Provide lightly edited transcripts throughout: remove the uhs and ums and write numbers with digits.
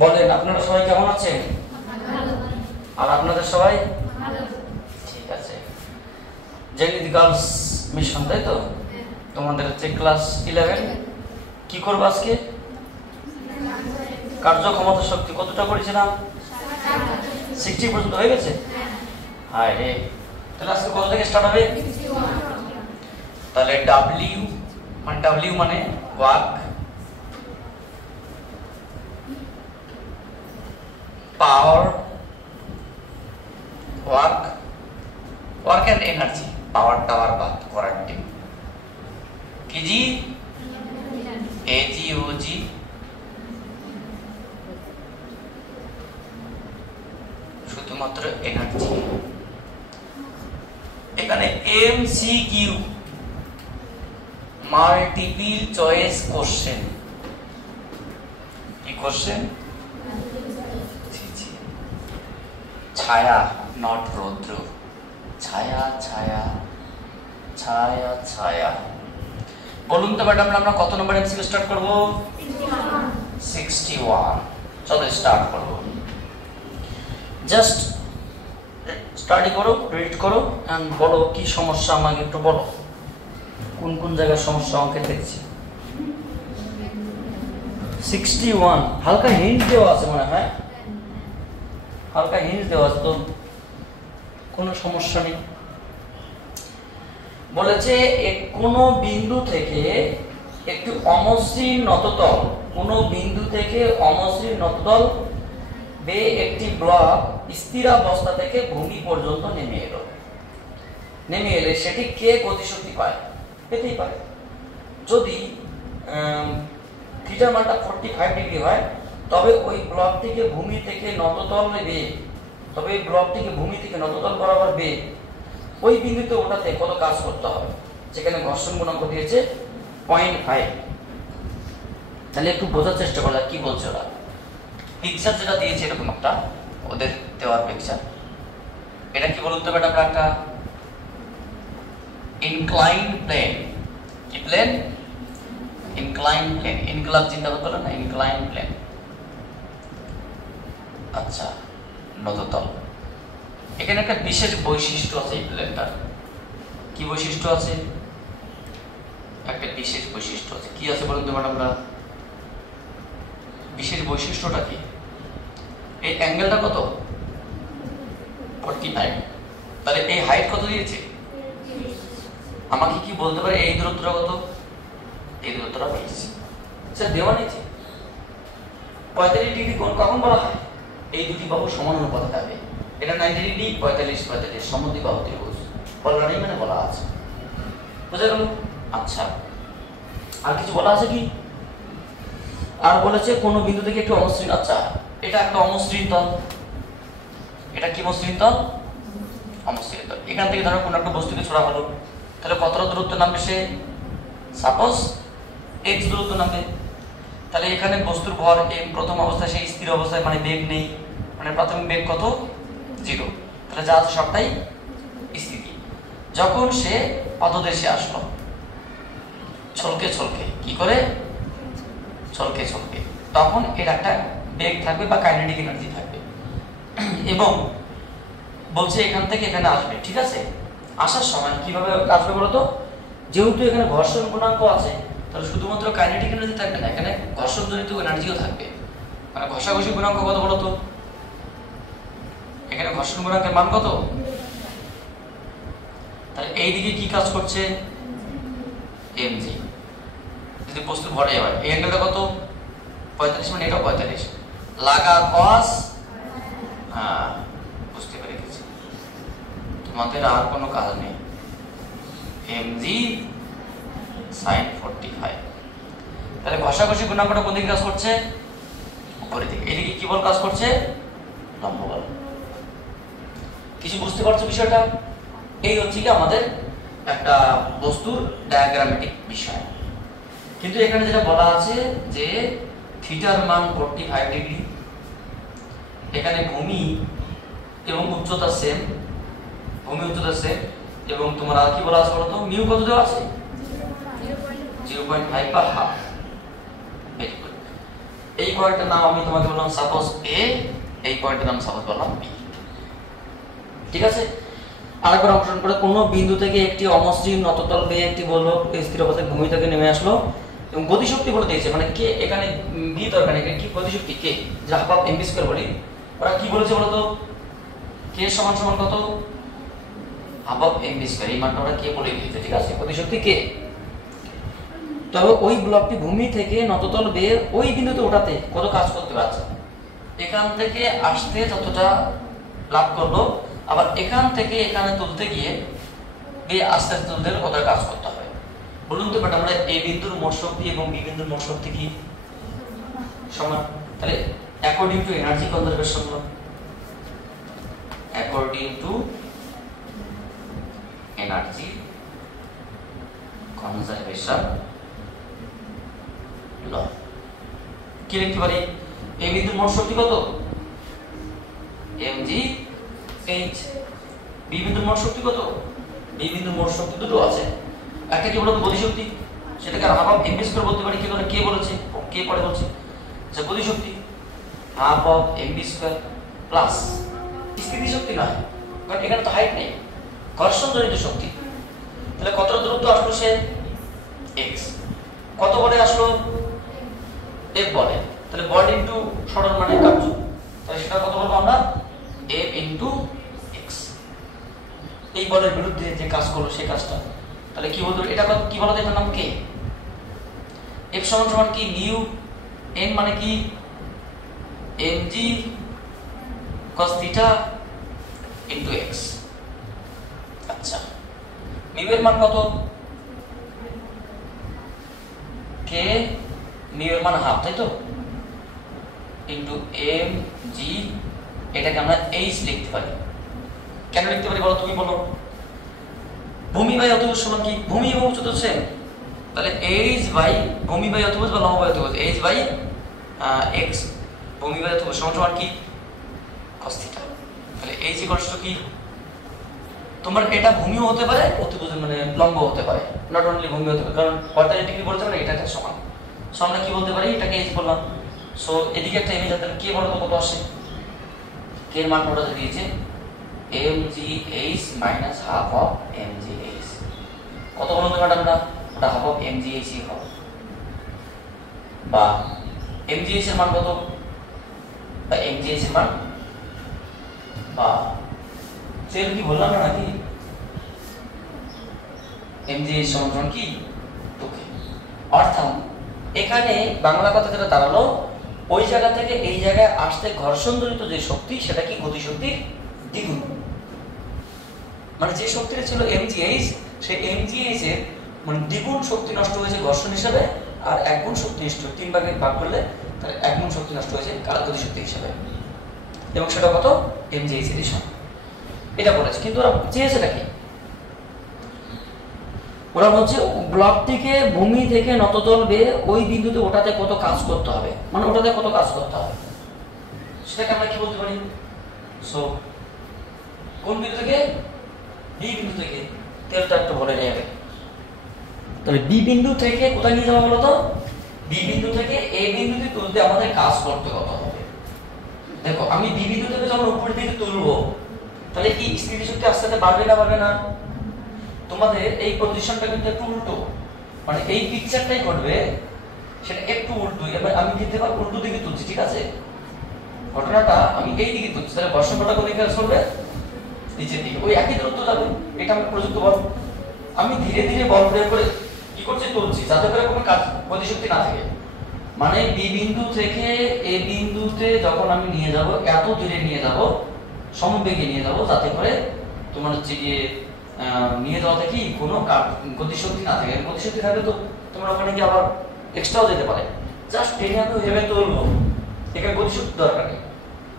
বলেন আপনারা সবাই কেমন আছেন? আর আপনাদের সবাই? ঠিক আছে। জেনিথ গার্লস মিশন, তাই তো? তোমাদের হচ্ছে ক্লাস 11। কি করবো আজকে? কার্যক্ষমতা শক্তি কতটা করেছিলাম? 60 পর্যন্ত হয়ে গেছে। হায় রে, তাহলে আজকে কত থেকে স্টার্ট হবে? তাহলে ডাব্লিউ মানে work, power, work and energy, power টাওয়ার বাদ করার টিম, কেজি এজি ওজি, শুধুমাত্র এনার্জি। এখানে এমসিকিউ, মাল্টিপল চয়েস কোশ্চেন। কি কোশ্চেন? ছায়া, নট রৌদ্র। ছায়া ছায়া ছায়া ছায়া। বলুন তো ম্যাডাম, আমরা কত নম্বর এমসিকিউ স্টার্ট করব? 61। চলো স্টার্ট করব। জাস্ট স্টাডি করো, রিড করো এন্ড বলো কি সমস্যা, আমাকে একটু বলো কোন কোন জায়গায় সমস্যা আমাকে দেখছি। 61 হালকা হিন্ট দেওয়া আছে মনে হয়, হালকা হিন্ট দেওয়া আছে, তো কোনো সমস্যা নেই। বলেছে কোন বিন্দু থেকে একটি অমসৃণ নততল, কোন বিন্দু থেকে অমসৃণ নততল বেয়ে একটি ব্লক স্থিরাবস্থা থেকে ভূমি পর্যন্ত নেমে এলে সেটি কে গতিশক্তি পায়? পেতেই পারে। যদি থিটার মানটা 45 ডিগ্রি হয়, তবে ওই ব্লকটিকে ভূমি থেকে নততল বেয়ে, তবে এই ব্লকটিকে ভূমি থেকে নততল বরাবর বেয়ে ওই বিন্দুতে ওঠাতে কত কাজ করতে হবে? যেখানে ঘর্ষণ গুণাঙ্ক দিয়েছে 0.5। তাহলে একটু বোঝার চেষ্টা করা কি বলছে ওরা। পিকচার যেটা দিয়েছে এরকম একটা ওদের দেওয়ার পিকচার, এটা কি বলতে পারে? আমরা একটা ইনক্লাইন প্লেন, কি প্লেন? Incline plane. ইনক্লাব জিন্দাবাদ বলে না, ইনক্লাইন প্লেন। আচ্ছা, নততল। এখানে একটা বিশেষ বৈশিষ্ট্য আছে এই প্লেনটার। কি বৈশিষ্ট্য আছে? একটা বিশেষ বৈশিষ্ট্য আছে। কি আছে বলুন তো ম্যাডাম? বিশেষ বৈশিষ্ট্যটা কি? এই অ্যাঙ্গেলটা কত? 45। তাহলে এই হাইট কত দিয়েছে? আমাকে কি বলতে পারে এই দূরত্বটা কত? এই দূরত্বটা পেয়েছি, স্যার দেওয়া নিচে 45 ডিগ্রি কোণ কখন বলা হয়? এই দুটি বাহু সমান অনুপাতে থাকবে। এটা 90 ডিগ্রি, 45 সমদ্বিবাহু ত্রিভুজ। বলা নেই মানে বলা আছে, বুঝা গেল? আচ্ছা, আর কিছু বলা আছে কি? আর বলেছে কোন বিন্দু থেকে একটু অমসৃণ। আচ্ছা, এটা একটা অমসৃণ তল। এটা কি মসৃণ তল? অমসৃণ তল। এখান থেকে ধরো কোন একটা বস্তুকে ছোড়া হলো, তাহলে কতটা দূরত্ব নামবে সে? সাপোজ x দূরত্ব নামবে। তাহলে এখানে বস্তুর ভর m প্রথম অবস্থায় সেই স্থির অবস্থায়, মানে বেগ নেই, মানে প্রাথমিক বেগ কত? 0। তাহলে যা আছে সবটাই স্থিতি। যখন সে পদদেশে আসলো, ছলকে কি করে? ছলকে, তখন এর একটা বেগ থাকবে বা কাইনেটিক এনার্জি থাকবে, এবং বলছে এখান থেকে এখানে আসবে। ঠিক আছে, আসার সময় কিভাবে আসবে বলতো? যেহেতু এখানে ঘর্ষণ গুণাঙ্ক আছে, তাহলে শুধুমাত্র কাইনেটিক এনার্জি থাকবে না, এখানে ঘর্ষণজনিত এনার্জিও থাকবে। মানে ঘষাঘষি গুণাঙ্ক কত বলতো? এখানে ঘর্ষণ গুণাঙ্কের মান কত? তাহলে এই দিকে কি কাজ করছে? mg। যদি বস্তুর ভরে হয়, এই অ্যাঙ্গেলটা কত? 45, মানে এটাও 45। লাগা cos, হ্যাঁ বুঝতে পেরে গেছি, তোমাদের আর কোনো কাজ নেই। mg sin 45। তাহলে ঘষাঘষি গুণাঙ্কটা কোন দিকে কাজ করছে? উপরের দিকে। এদিকে কি বল কাজ করছে? লম্ব বল। কিছু বুঝতে পারছো বিষয়টা? এই হচ্ছে কি আমাদের একটা বস্তুর ডায়াগ্রামেটিক বিষয়। কিন্তু এখানে যেটা বলা আছে যে থিটার মান 45 ডিগ্রি, এখানে ভূমি এবং উচ্চতা সেম, এবং তোমার আর কি বলা আছে বলতো? মিউ কত দেওয়া আছে? 0.5 বা হাফ। এই পয়েন্টের নাম আমি তোমাকে বললাম সাপোজ এ, এই পয়েন্টের নাম সাপোজ বললাম বি। ঠিক আছে, আরেকবার অংশগ্রহণ করে কোনো বিন্দু থেকে একটি অমসৃণ নততল বেয়ে একটি গোলক স্থির অবস্থায় ভূমি থেকে নেমে আসলো এবং গতিশক্তি বলে দিয়েছে, মানে কে এখানে বি দরকার নেই, কি গতিশক্তি কে, যা হাফ এম বি স্কয়ার বলি। ওরা কি বলেছে বলতো, কে সমান সমান কত, half of M B square, এই মানটা ওরা কে বলে দিয়েছে। ঠিক আছে, গতিশক্তি কে। তবে ওই ব্লকটি ভূমি থেকে নততল বেয়ে ওই বিন্দুতে ওঠাতে কত কাজ করতে পারছে, এখান থেকে আসতে যতটা লাভ করলো, আবার এখান থেকে এখানে তুলতে গিয়ে আস্তে আস্তে তুলতে কত কাজ করতে হবে বলুন তো। বাট আমরা এ বিন্দুর মোট শক্তি এবং বি বিন্দুর মোট শক্তি কি সমান, তাহলে according to energy conservation law, according to energy conservation law কি লিখতে পারি, এ বিন্দুর মোট শক্তি কত mg h, বি বিন্দুর মোট শক্তি কত, বি বিন্দুর মোট শক্তি দুটো আছে, একটা কি বলতো গতিশক্তি, সেটাকে half of M B square বলতে পারি। কি করে, কে বলেছে, কে পরে বলছে, যে গতিশক্তি half of M B square plus স্থিতিশক্তি নয়, কারণ এখানে তো হাইট নেই, ঘর্ষণজনিত শক্তি। তাহলে কত দূরত্ব আসলো সে x, কত বলে আসলো f বলে, তাহলে বল ইনটু সরণ মানে কার্য, তাহলে সেটা কত বলবো আমরা f ইনটু x, এই বলের বিরুদ্ধে যে কাজ করলো সেই কাজটা। তাহলে কি বলতো, এটা কত কি বলতো, এটার নাম k, f সমান সমান কি নিউ n মানে কি mg cos theta into x। আচ্ছা, মিউ এর মান কত, k মিউ এর মান হাফ, তাই তো, ইনটু mg, এটাকে আমরা h লিখতে পারি। কেন লিখতে পারি বলো, তুমি বলো। ভূমি বাই অতিভুজ সমান কি, ভূমি এবং উচ্চতা সেম, তাহলে h বাই ভূমি বাই অতিভুজ বা লম্ব বাই অতিভুজ, h বাই x, ভূমি বাই অতিভুজ সমান সমান কি cos থিটা। তাহলে h ইকুয়ালস টু কি, তোমার এটা ভূমিও হতে পারে অতিভুজ মানে লম্ব হতে পারে, নট অনলি ভূমি হতে পারে, কারণ 45 ডিগ্রি বলতে পারে এটা সমান, সো আমরা কি বলতে পারি, এটাকে h বললাম। সো এদিকে একটা ইমেজ আছে, কে বলো তো কত আসে, কে এর মান ওটা দিয়েছে mgh minus half of mgh, কত বলুন তো ম্যাডাম, ওটা হাফ অফ mgh হবে, বা mgh এর মান কত, বা mgh এর মান, বা সেল কি বললাম না নাকি, mgh সমান কি 2k। অর্থাৎ এখানে বাংলা কথা যেটা দাঁড়ালো, ওই জায়গা থেকে এই জায়গায় আসতে ঘর্ষণজনিত যে শক্তি সেটা কি গতিশক্তির দ্বিগুণ, মানে যে শক্তিটা ছিল mgh, সেই mgh এর মানে দ্বিগুণ শক্তি নষ্ট হয়েছে ঘর্ষণ হিসাবে, আর এক গুণ শক্তি নষ্ট, 3 ভাগে ভাগ করলে তাহলে এক গুণ শক্তি নষ্ট হয়েছে গতিশক্তি হিসাবে, এবং সেটা কত mgh এর সমান, এটা বলেছে। কিন্তু ওরা চেয়েছেটা কি, ওরা বলছে ব্লকটিকে ভূমি থেকে নততল বেয়ে ওই বিন্দুতে ওঠাতে কত কাজ করতে হবে, মানে ওটাতে কত কাজ করতে হবে সেটাকে আমরা কি বলতে পারি। সো কোন বিন্দু থেকে, বি বিন্দু থেকে, তেলটা একটু বলে নেবে। তাহলে বি বিন্দু থেকে কোথায় নিয়ে যাওয়া বলতো, বি বিন্দু থেকে এ বিন্দুতে তুলতে আমাদের কাজ করতে কত হবে। দেখো আমি বি বিন্দু থেকে যখন উপরের দিকে তুলবো, তাহলে কি স্থিতিশক্তি আস্তে আস্তে বাড়বে না বাড়বে না, তোমাদের এই পজিশনটা কিন্তু একটু উল্টো, মানে এই পিকচারটাই ঘটবে সেটা একটু উল্টো। এবার আমি কিন্তু এবার উল্টো দিকে তুলছি, ঠিক আছে, ঘটনাটা আমি এই দিকে তুলছি, তাহলে ঘর্ষণটা কোন দিকে চলবে, নিচের দিকে, ওই একই দূরত্ব যাবে। এটা আমার প্রযুক্ত বল, আমি ধীরে ধীরে বল প্রয়োগ করে কি করছি তুলছি, যাতে করে কোনো কাজ গতিশক্তি না থাকে। মানে বি বিন্দু থেকে এ বিন্দুতে যখন আমি নিয়ে যাব, এত দূরে নিয়ে যাব, সমবেগে নিয়ে যাব, যাতে করে তোমার হচ্ছে গিয়ে নিয়ে যাওয়াতে কি কোনো গতিশক্তি না থাকে। গতিশক্তি থাকলে তো তোমার ওখানে কি আবার এক্সট্রাও যেতে পারে, জাস্ট টেনে আমি ভেবে তুলবো, এখানে গতিশক্তি দরকার নেই।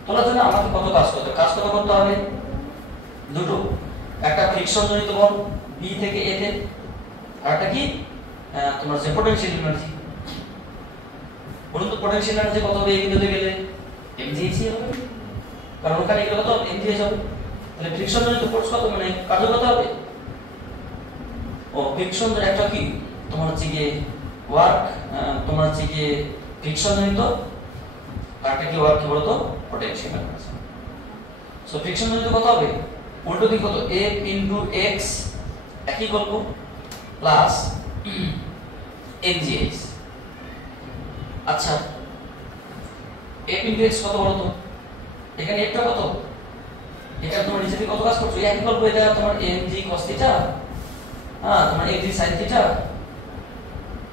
তোলার জন্য আমাকে কত কাজ করতে হবে, কাজ কত করতে হবে দুটো, একটা ফ্রিকশন জনিত বল বি থেকে এ তে, আর একটা কি তোমার যে পোটেনশিয়াল এনার্জি। বলুন তো পোটেনশিয়াল এনার্জি কত হবে এই বিন্দুতে গেলে, mgh হবে, কারণ ওখানে গেলে কত mgh হবে। তাহলে ফ্রিকশন জনিত ফোর্স কত, মানে কার্য কত হবে, ও ফ্রিকশন একটা কি তোমার হচ্ছে গিয়ে ওয়ার্ক, তোমার হচ্ছে গিয়ে ফ্রিকশন জনিত আরেকটা কি ওয়ার্ক কি বলতো পোটেনশিয়াল এনার্জি। সো ফ্রিকশন যদি কত হবে উল্টো দিক কত F * x একই গল্প প্লাস mgh। আচ্ছা F * x কত বলতো এখানে একটা কত এখানে তোমার নিচে কত কাজ করছো একই গল্প এটা তোমার mg cos θ হ্যাঁ তোমার mg sin θ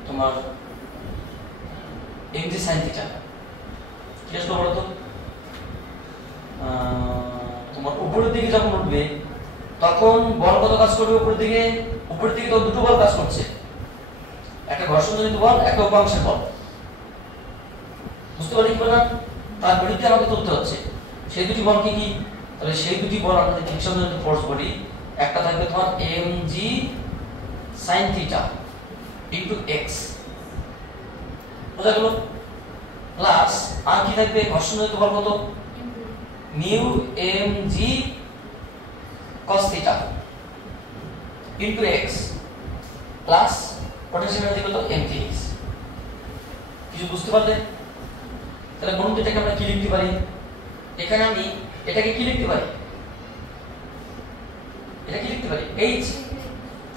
তোমার mg sin θ কি আসলে বলতো তোমার উপরের দিকে যখন উঠবে তখন বল কত কাজ করবে উপরের দিকে তো দুটো বল কাজ করছে একটা ঘর্ষণজনিত বল একটা উপাংশের বল বুঝতে পারলি কি বললাম তার বিরুদ্ধে আমাকে তুলতে হচ্ছে সেই দুটি বল কি তাহলে সেই দুটি বল আমরা যদি ফ্রিকশনজনিত ফোর্স বলি একটা থাকবে তোমার mg sin θ * x বুঝা গেল প্লাস আর কি থাকবে ঘর্ষণজনিত বল কত mu mg cos θ * x plus potential energy কত mgh। কিছু বুঝতে পারলে তাহলে বলুন এটাকে আমরা কি লিখতে পারি এখানে আমি এটাকে কি লিখতে পারি h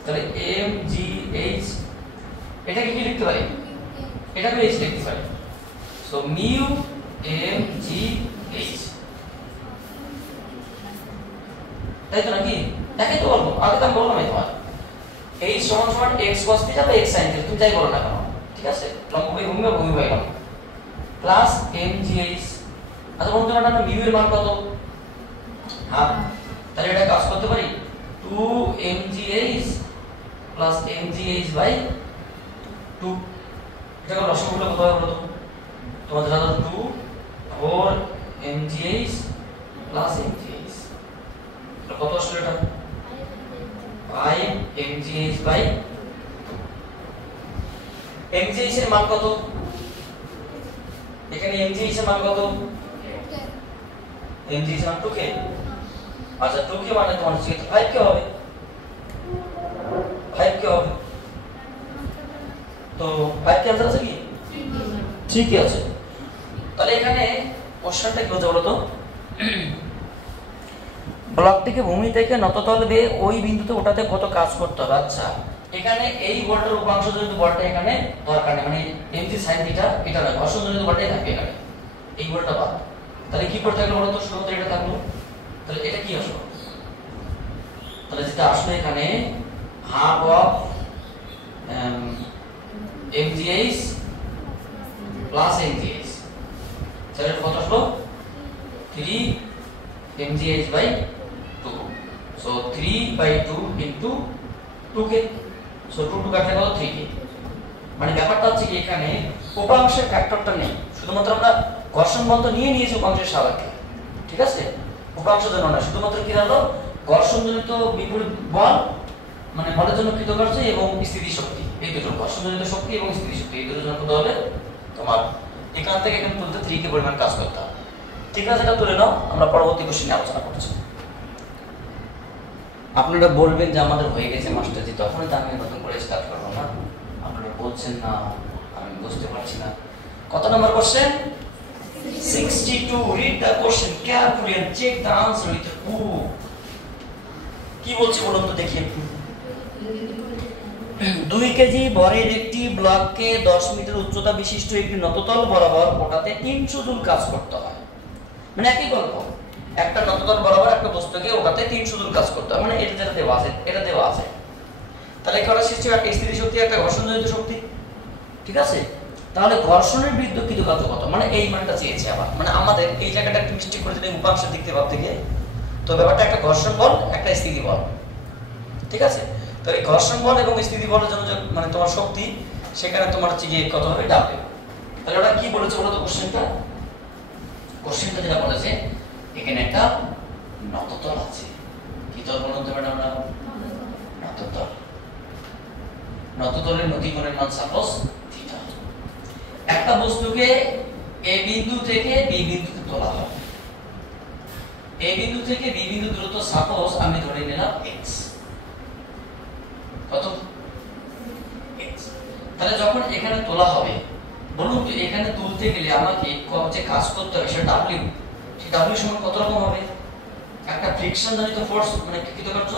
তাহলে mgh এটাকে কি লিখতে পারি এটাকে h লিখতে পারি। সো mu mgh তাই তো নাকি দেখে তো বলবো আগে তো আমি বললাম তোমার h সমান x cos θ বা x sin θ তুমি যাই বলো না কেন ঠিক আছে লম্বভাবে ভূমি বা ভূমিভাবে লম্ব প্লাস mgh। আচ্ছা বলুন তো আমরা mu এর মান কত হাফ তাহলে এটা কাজ করতে পারি 2 mgh প্লাস mgh বাই 2 এটা কত লসাগুলো কত হবে বলো তো তোমাদের জানা 2 4 mgh প্লাস mgh কত আসলে এটা 5 mgh বাই mgh এর মান কত এখানে mgh এর মান কত mgh এর মান 2k। আচ্ছা 2k মানে তোমার 5k হবে তো 5k आंसर আছে কি ঠিকই আছে। তাহলে এখানে কোশ্চেনটা কি হচ্ছে বলো তো ব্লক থেকে ভূমি থেকে নততল বেয়ে ওই বিন্দুতে ওঠাতে কত কাজ করতে হবে। আচ্ছা এখানে এই বলটার উপাংশ জনিত বলটা এখানে দরকার নেই মানে mg sin θ এটা না ঘর্ষণ জনিত বলটাই থাকবে এখানে এই বলটা বাদ তাহলে কি করতে হবে বলো তো শুরুতে এটা থাকলো তাহলে এটা কি আসলো তাহলে যেটা আসলে এখানে half of mgh plus mgh তাহলে কত আসলো 3 mgh by 2 so 3 by 2 into 2k so 2 কাটলে কত 3k মানে ব্যাপারটা হচ্ছে কি এখানে উপাংশের ফ্যাক্টরটা নেই শুধুমাত্র আমরা ঘর্ষণ বল তো নিয়ে নিয়েছি উপাংশের সাপেক্ষে ঠিক আছে উপাংশ জন্য না শুধুমাত্র কি হলো ঘর্ষণজনিত বিপরীত বল মানে বলের জন্য কৃতকার্য এবং স্থিতি শক্তি এই দুটো ঘর্ষণজনিত শক্তি এবং স্থিতি শক্তি এই দুটোর জন্য কত হবে তোমার এখান থেকে এখানে তুলতে 3k পরিমাণ কাজ করতে হবে ঠিক আছে এটা তুলে নাও আমরা পরবর্তী কোশ্চেনে আলোচনা করছি। আপনারা বলবেন যে আমাদের হয়ে গেছে মাস্টারজি তখনই তো আমি নতুন করে স্টার্ট করব না আপনারা বলছেন না আমি বুঝতে পারছি না কত নম্বর question 62 read the question carefully and check the answer with your book কি বলছে বলুন তো দেখি একটু 2 কেজি ভরের একটি ব্লককে 10 মিটার উচ্চতা বিশিষ্ট একটি নততল বরাবর ওঠাতে 300 জুল কাজ করতে হয় মানে একই গল্প একটা নততল বরাবর একটা বস্তুকে ওঠাতে 300 জুল কাজ করতে হয় মানে এটা যেটা দেওয়া আছে তাহলে কি করা সৃষ্টি একটা স্থিতি শক্তি একটা ঘর্ষণজনিত শক্তি ঠিক আছে তাহলে ঘর্ষণের বিরুদ্ধে কৃতকার্য কত মানে এই মানটা চেয়েছে আবার মানে আমাদের এই জায়গাটা একটু মিস্টেক করে যদি উপাংশের দিক থেকে ভাবতে গিয়ে তো ব্যাপারটা একটা ঘর্ষণ বল একটা স্থিতি বল ঠিক আছে তো এই ঘর্ষণ বল এবং স্থিতি বলের জন্য মানে তোমার শক্তি সেখানে তোমার হচ্ছে গিয়ে কত হবে ডাব্লিউ তাহলে ওরা কি বলেছে বলো তো কোশ্চেনটা যেটা বলেছে এখানে একটা নততল আছে কি তল বলুন তো ম্যাডাম নততলের নতিকোণের মান সাপোজ থিটা একটা বস্তুকে এ বিন্দু থেকে বি বিন্দুতে তোলা হয় এ বিন্দু থেকে বি বিন্দু দূরত্ব সাপোজ আমি ধরে নিলাম x কত x তাহলে যখন এখানে তোলা হবে বলুন তো এখানে তুলতে গেলে আমাকে যে কাজ করতে হবে সেটা ডাব্লিউ, সেই ডাব্লিউ সমান কত রকম হবে? একটা ফ্রিকশন জনিত ফোর্স মানে কৃতকার্য,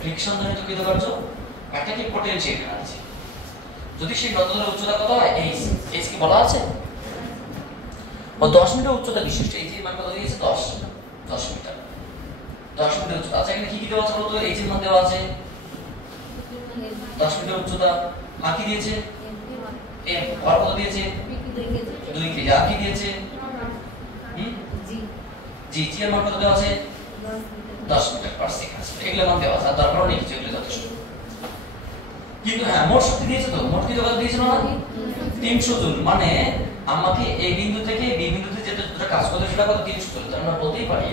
ফ্রিকশন জনিত কৃতকার্য, একটা কি পোটেনশিয়াল এনার্জি। যদি সেই নতলের উচ্চতা কত হয় এইচ, এইচ কি বলা আছে? ও 10 মিটার উচ্চতা বিশিষ্ট, এই যে মান কত দিয়েছে 10 মিটার, 10 মিটার উচ্চতা। আচ্ছা এখানে কি কি দেওয়া আছে বলতো? এইচ এর মান দেওয়া আছে 10 মিটার উচ্চতা, আর কি দিয়েছে? এম, আর কত দিয়েছে? 2 কেজি। আর কি দিয়েছে? জি, জি এর মান কত দেওয়া আছে? 10 মিটার পার সেকেন্ড। এগুলো মান দেওয়া আছে, আর দরকারও নেই কিছু, এগুলো যথেষ্ট। কিন্তু হ্যাঁ মোট শক্তি দিয়েছে তো, মোট কত দিয়েছে না? 300 জুল। মানে আমাকে এই বিন্দু থেকে বি বিন্দুতে যেটা কাজ করতে সেটা কত? 300 জুল। আমরা বলতেই পারি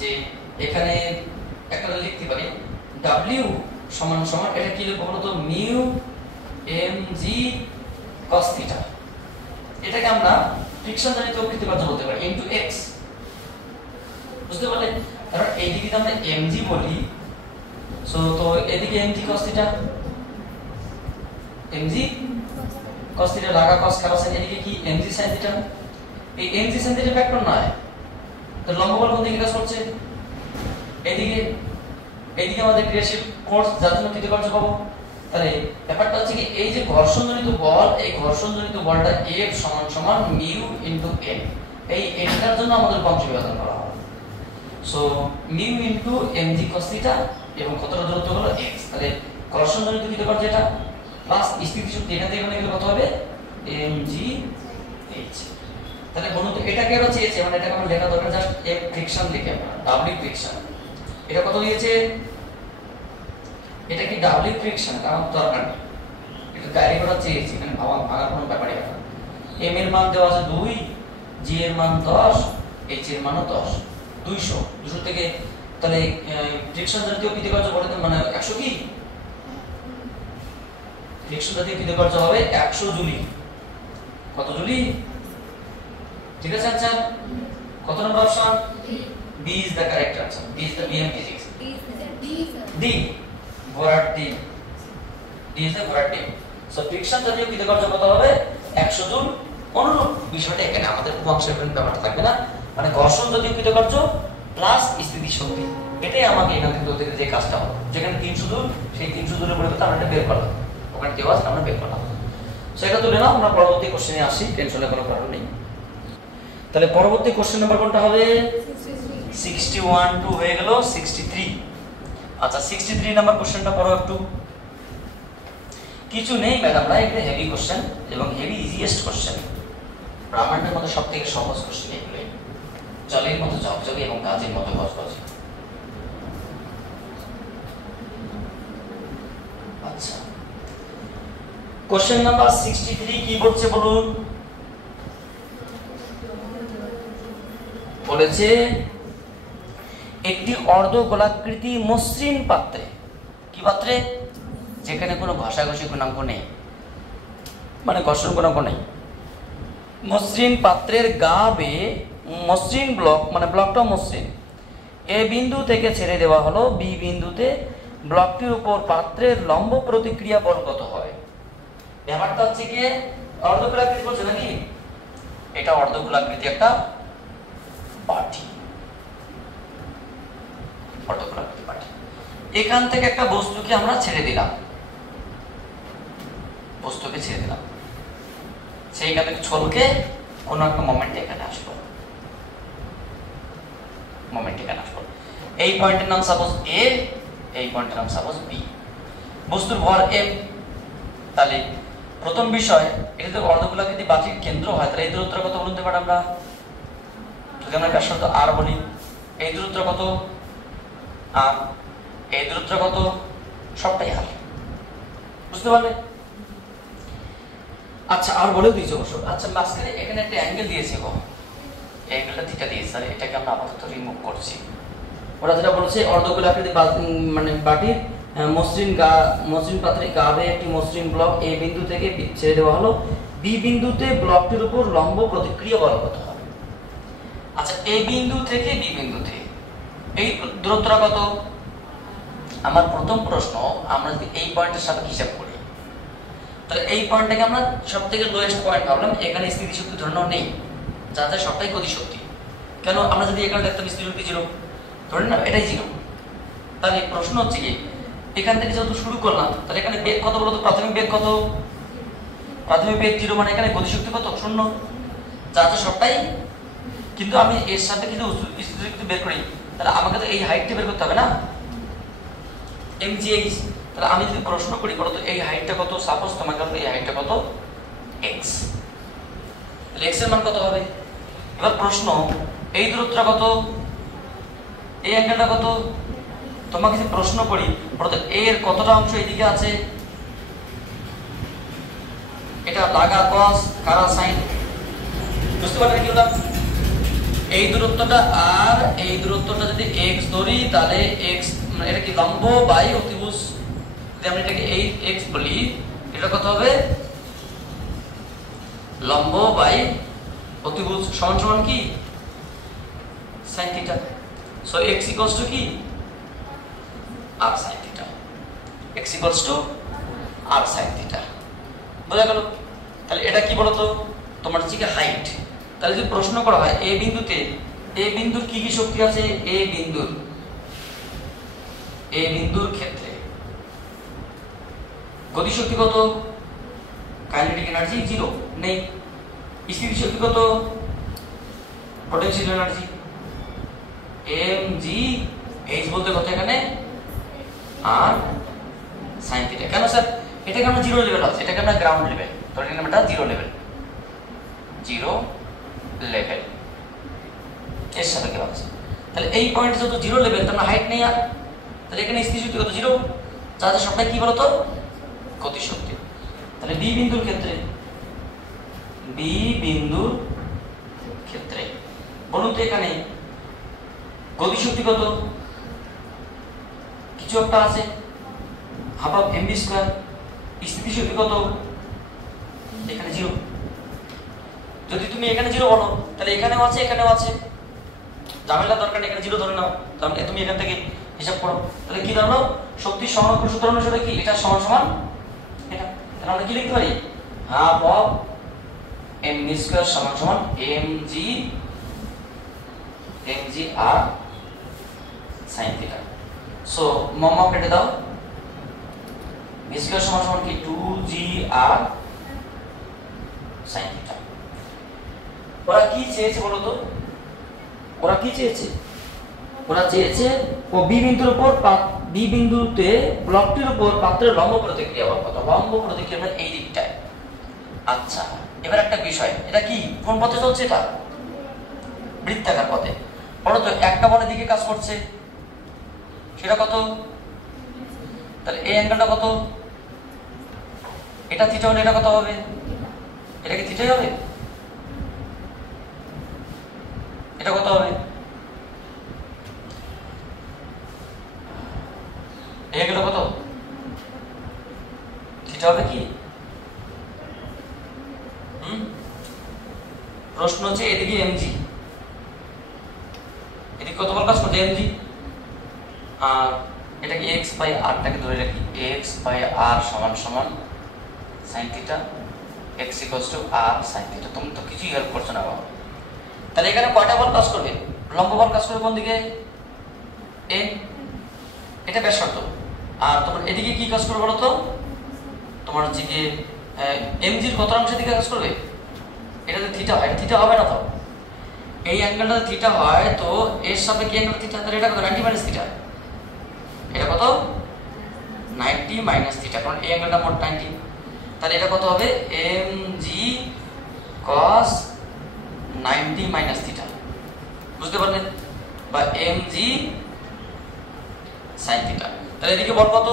যে এখানে একটা লিখতে পারি W সমান সমান, এটা কি লিখব বলতো? Mu mg cos theta. এটাকে আমরা ফ্রিকশন জনিত কৃতকার্য বলতে পারি ইনটু x। বুঝতে পারলে? কারণ এইদিকে যদি আমরা mg বলি, সো তো এদিকে mg cos theta, mg cos theta লাগা cos কাটা sin, এদিকে কি mg sin থিটা। এই mg sin থিটা ফ্যাক্টর নয়, তো লম্ববল কোন দিকে কাজ করছে? এদিকে। এইদিকে আমাদের ক্রিয়াশীল ফোর্স, যার জন্য কৃতকার্য পাবো। তাহলে ব্যাপারটা হচ্ছে কি, এই যে ঘর্ষণজনিত বল, এই ঘর্ষণজনিত বলটা F সমান সমান মিউ ইনটু m। এই এটার জন্য আমাদের অংশ বিভাজন করা হবে। So mu into mg cos theta এবং কতটা দূরত্ব হলো x। তাহলে ঘর্ষণজনিত কৃতকার্য এটা প্লাস স্থিতিশক্তি, এখান থেকে এখানে গেলে কত হবে? mg h। তাহলে বলুন তো এটাকে আমরা চেয়েছি, মানে এটাকে আমরা লেখা দরকার জাস্ট f ফ্রিকশন লিখে আমরা w ফ্রিকশন। এটা কত দিয়েছে? এটা কি ডাব্লিউ ফ্রিকশন? কারণ দরকার নেই, এটা ডাইরেক্ট করা চেয়েছি, মানে ভাঙার কোনো ব্যাপারই না। এম এর মান দেওয়া আছে 2, জি এর মান 10, এইচ এর মানও 10, 200 থেকে। তাহলে ফ্রিকশন জাতীয় কৃতকার্য বলে মানে 100 কি? ফ্রিকশন জাতীয় কৃতকার্য হবে 100 জুলি। কত জুলি? ঠিক আছে। আচ্ছা কত নম্বর option? B is the correct answer. B is the BM physics. D ভরাট D, D is the ভরাট D. So ফ্রিকশন জাতীয় কৃতকার্য কত হবে? 100 জুল। অনুরূপ বিষয়টা এখানে আমাদের উপাংশের ব্যাপারটা থাকবে না, মানে ঘর্ষণ জাতীয় কৃতকার্য প্লাস স্থিতি শক্তি, এটাই আমাকে এখান থেকে ধরতে যে কাজটা হবে। যেখানে 300 জুল, সেই 300 জুলের পরিবর্তে আমরা এটা বের করলাম, ওখানে দেওয়া আছে আমরা বের করলাম। সো এটা তুলে নাও, আমরা পরবর্তী কোশ্চেনে আসি, টেনশনের কোনো কারণ নেই। তাহলে পরবর্তী কোশ্চেন নাম্বার কোনটা হবে? 61 টু হয়ে গেল 63। আচ্ছা 63 নাম্বার কোশ্চেনটা পড়ো একটু। কিছু নেই ম্যাডাম, এটা হেভি কোশ্চেন এবং হেভি ইজিয়েস্ট কোশ্চেন। ব্রাহ্মণের মধ্যে সবথেকে সহজ কোশ্চেন এগুলো, জলের মতো ঝকঝকে এবং কাজের মতো গজগজে। আচ্ছা কোশ্চেন নাম্বার 63 কি বলছে বলুন? বলেছে একটি অর্ধগোলাকৃতি মসৃণ পাত্রে, কি পাত্রে? যেখানে কোনো ঘষাঘষি গুণাঙ্ক নেই, মানে ঘর্ষণ গুণাঙ্ক নেই, মসৃণ পাত্রের গা বেয়ে মসৃণ ব্লক, মানে ব্লকটা মসৃণ, এ বিন্দু থেকে ছেড়ে দেওয়া হলো বি বিন্দুতে, ব্লকটির উপর পাত্রের লম্ব প্রতিক্রিয়া বল কত হয়? ব্যাপারটা হচ্ছে কি অর্ধগোলাকৃতি বলছে নাকি, এটা অর্ধগোলাকৃতি একটা বাটি, অর্ধগোলাকৃতি বাটি। এখান থেকে একটা বস্তুকে আমরা ছেড়ে দিলাম, বস্তুকে ছেড়ে দিলাম, সেইখান থেকে ছলকে কোন একটা মোমেন্ট এখানে আসলো, মোমেন্ট এখানে আসলো। এই পয়েন্টের নাম সাপোজ এ, এই পয়েন্টের নাম সাপোজ বি, বস্তুর ভর এম। তাহলে প্রথম বিষয়, এটা যদি অর্ধগোলাকৃতি বাটির কেন্দ্র হয় তাহলে এই দূরত্ব কত বলতে পারি আমরা? যদি আমরা ব্যাসার্ধ আর বলি, এই দূরত্ব কত? আর এই দূরত্ব কত? সবটাই আর। বুঝতে পারলে? আচ্ছা আর বলেও দিয়েছে অবশ্য। আচ্ছা মাঝখানে এখানে একটা অ্যাঙ্গেল দিয়েছে গো, এই অ্যাঙ্গেলটা থিটা দিয়েছে, স্যার এটাকে আমরা আপাতত রিমুভ করছি। ওরা যেটা বলেছে অর্ধগোলাকৃতি মানে বাটির মসৃণ পাত্রে গা বেয়ে একটি মসৃণ ব্লক এ বিন্দু থেকে ছেড়ে দেওয়া হলো, বি বিন্দুতে ব্লকটির উপর লম্ব প্রতিক্রিয়া বল কত হবে? আচ্ছা এ বিন্দু থেকে বি বিন্দুতে এই দূরত্বটা কত? আমার প্রথম প্রশ্ন, আমরা যদি এই পয়েন্টের সাথে হিসাব করি তাহলে এই পয়েন্টটাকে আমরা সবথেকে লোয়েস্ট পয়েন্ট ভাবলাম, এখানে স্থিতিশক্তি ধরে নেই, যাতে সবটাই গতিশক্তি। কেন আমরা যদি এখানে দেখতাম স্থিতিশক্তি 0, ধরে না এটাই 0। তাহলে প্রশ্ন হচ্ছে কি, এখান থেকে যেহেতু শুরু করলাম, তাহলে এখানে বেগ কত বলতো? প্রাথমিক বেগ কত? প্রাথমিক বেগ 0, মানে এখানে গতিশক্তি কত? 0, যাতে সবটাই। কিন্তু আমি এর সাথে কিছু স্থিতিশক্তি বের করি, তাহলে আমাকে তো এই হাইটটা বের করতে হবে না, mgh। তাহলে আমি যদি প্রশ্ন করি বলতো এই হাইটটা কত, সাপোজ তোমাকে বলবো এই হাইটটা কত, x, তাহলে x এর মান কত হবে? এবার প্রশ্ন, এই দূরত্বটা কত, এই অ্যাঙ্গেলটা কত? তোমাকে যদি প্রশ্ন করি বলতো এর কতটা অংশ এইদিকে আছে, এটা লাগা cos কারা sin, বুঝতে পারলে কি বললাম? এই দূরত্বটা আর এই দূরত্বটা যদি x ধরি, তাহলে x মানে এটা কি লম্ব বাই অতিভুজ, যদি আমরা এটাকে এই x বলি, এটা কত হবে? লম্ব বাই অতিভুজ সমান সমান কি sin থিটা। সো x ইকুয়ালস টু কি r sin theta, x equals to r sin theta. বোঝা গেল? তাহলে এটা কি বলতো, তোমার হচ্ছে কি হাইট। তাহলে যদি প্রশ্ন করা হয় এ বিন্দুতে, এ বিন্দুর কি কি শক্তি আছে, এ বিন্দুর ক্ষেত্রে গতিশক্তি কত? কাইনেটিক এনার্জি 0 নেই। স্থিতি শক্তি কত? পোটেনশিয়াল এনার্জি mgh বলতে কত এখানে আর sin থিটা। কেন স্যার? এটাকে আমরা 0 লেভেল আছে, এটাকে আমরা গ্রাউন্ড লেভেল, তো এখানে আমরা 0 লেভেল এর সাথে কি আছে। তাহলে এই পয়েন্টে যত 0 লেভেল, তোমরা হাইট নেই আর, তাহলে এখানে স্থিতিশক্তি কত? 0, যাতে সবটাই কি বলতো গতিশক্তি। তাহলে বি বিন্দুর ক্ষেত্রে বলুন তো এখানে গতিশক্তি কত? কিছু একটা আছে, হাফ অফ mv স্কয়ার। স্থিতিশক্তি কত? এখানে 0। যদি তুমি এখানে 0 বলো, তাহলে এখানেও আছে এখানেও আছে, ঝামেলা দরকার নেই, এখানে 0 ধরে নাও। তাহলে তুমি এখান থেকে হিসাব করো, তাহলে কি দাঁড়ালো? শক্তি সংরক্ষণ সূত্র অনুসারে কি এটা সমান সমান এটা। তাহলে আমরা কি লিখতে পারি? হাফ অফ mv স্কয়ার সমান সমান mg r sin থিটা। সো মম কেটে দাও, v স্কয়ার সমান সমান কি 2g r sin থিটা। ওরা কি চেয়েছে বলো তো? ওরা কি চেয়েছে? ওরা চেয়েছে ও বি বিন্দুর উপর, বি বিন্দুতে ব্লকটির উপর পাত্রের লম্ব প্রতিক্রিয়া হওয়ার কথা। লম্ব প্রতিক্রিয়া মানে এই দিকটায়। আচ্ছা, এবার একটা বিষয়, এটা কি কোন পথে চলছে? এটা বৃত্তাকার পথে। বলো তো একটা বলের দিকে কাজ করছে, সেটা কত? তাহলে এই অ্যাঙ্গেলটা কত? এটা থিটা হলে এটা কত হবে? এটা কি থিটাই হবে? এটা কত হবে? এই অ্যাঙ্গেলটা কত? থিটা হবে কি? প্রশ্ন হচ্ছে এদিকে mg, এদিকে কত বল কাজ করছে? mg। আর এটা কি x বাই r টাকে ধরে রাখি, x বাই r সমান সমান sin theta, x equals to r sin theta. তুমি তো কিছুই হেল্প করছো না বাবা। তাহলে এখানে কয়টা বল কাজ করবে? লম্ব বল কাজ করবে কোন দিকে? n, এটা ব্যাসার্ধ। আর তোমার এদিকে কি কাজ করবে বলো তো? তোমার হচ্ছে কি mg এর কত অংশের দিকে কাজ করবে? এটাতে থিটা হয়, থিটা হবে না তো। এই অ্যাঙ্গেলটা থিটা হয়, তো এর সাথে কি অ্যাঙ্গেল থিটা? তাহলে এটা কত? 90 মাইনাস থিটা। এটা কত? 90 মাইনাস থিটা, কারণ এই অ্যাঙ্গেলটা মোট 90। তাহলে এটা কত হবে? mg cos 90 minus theta. বুঝতে পারলেন? বা mg sin থিটা। তাহলে এদিকে বল কত?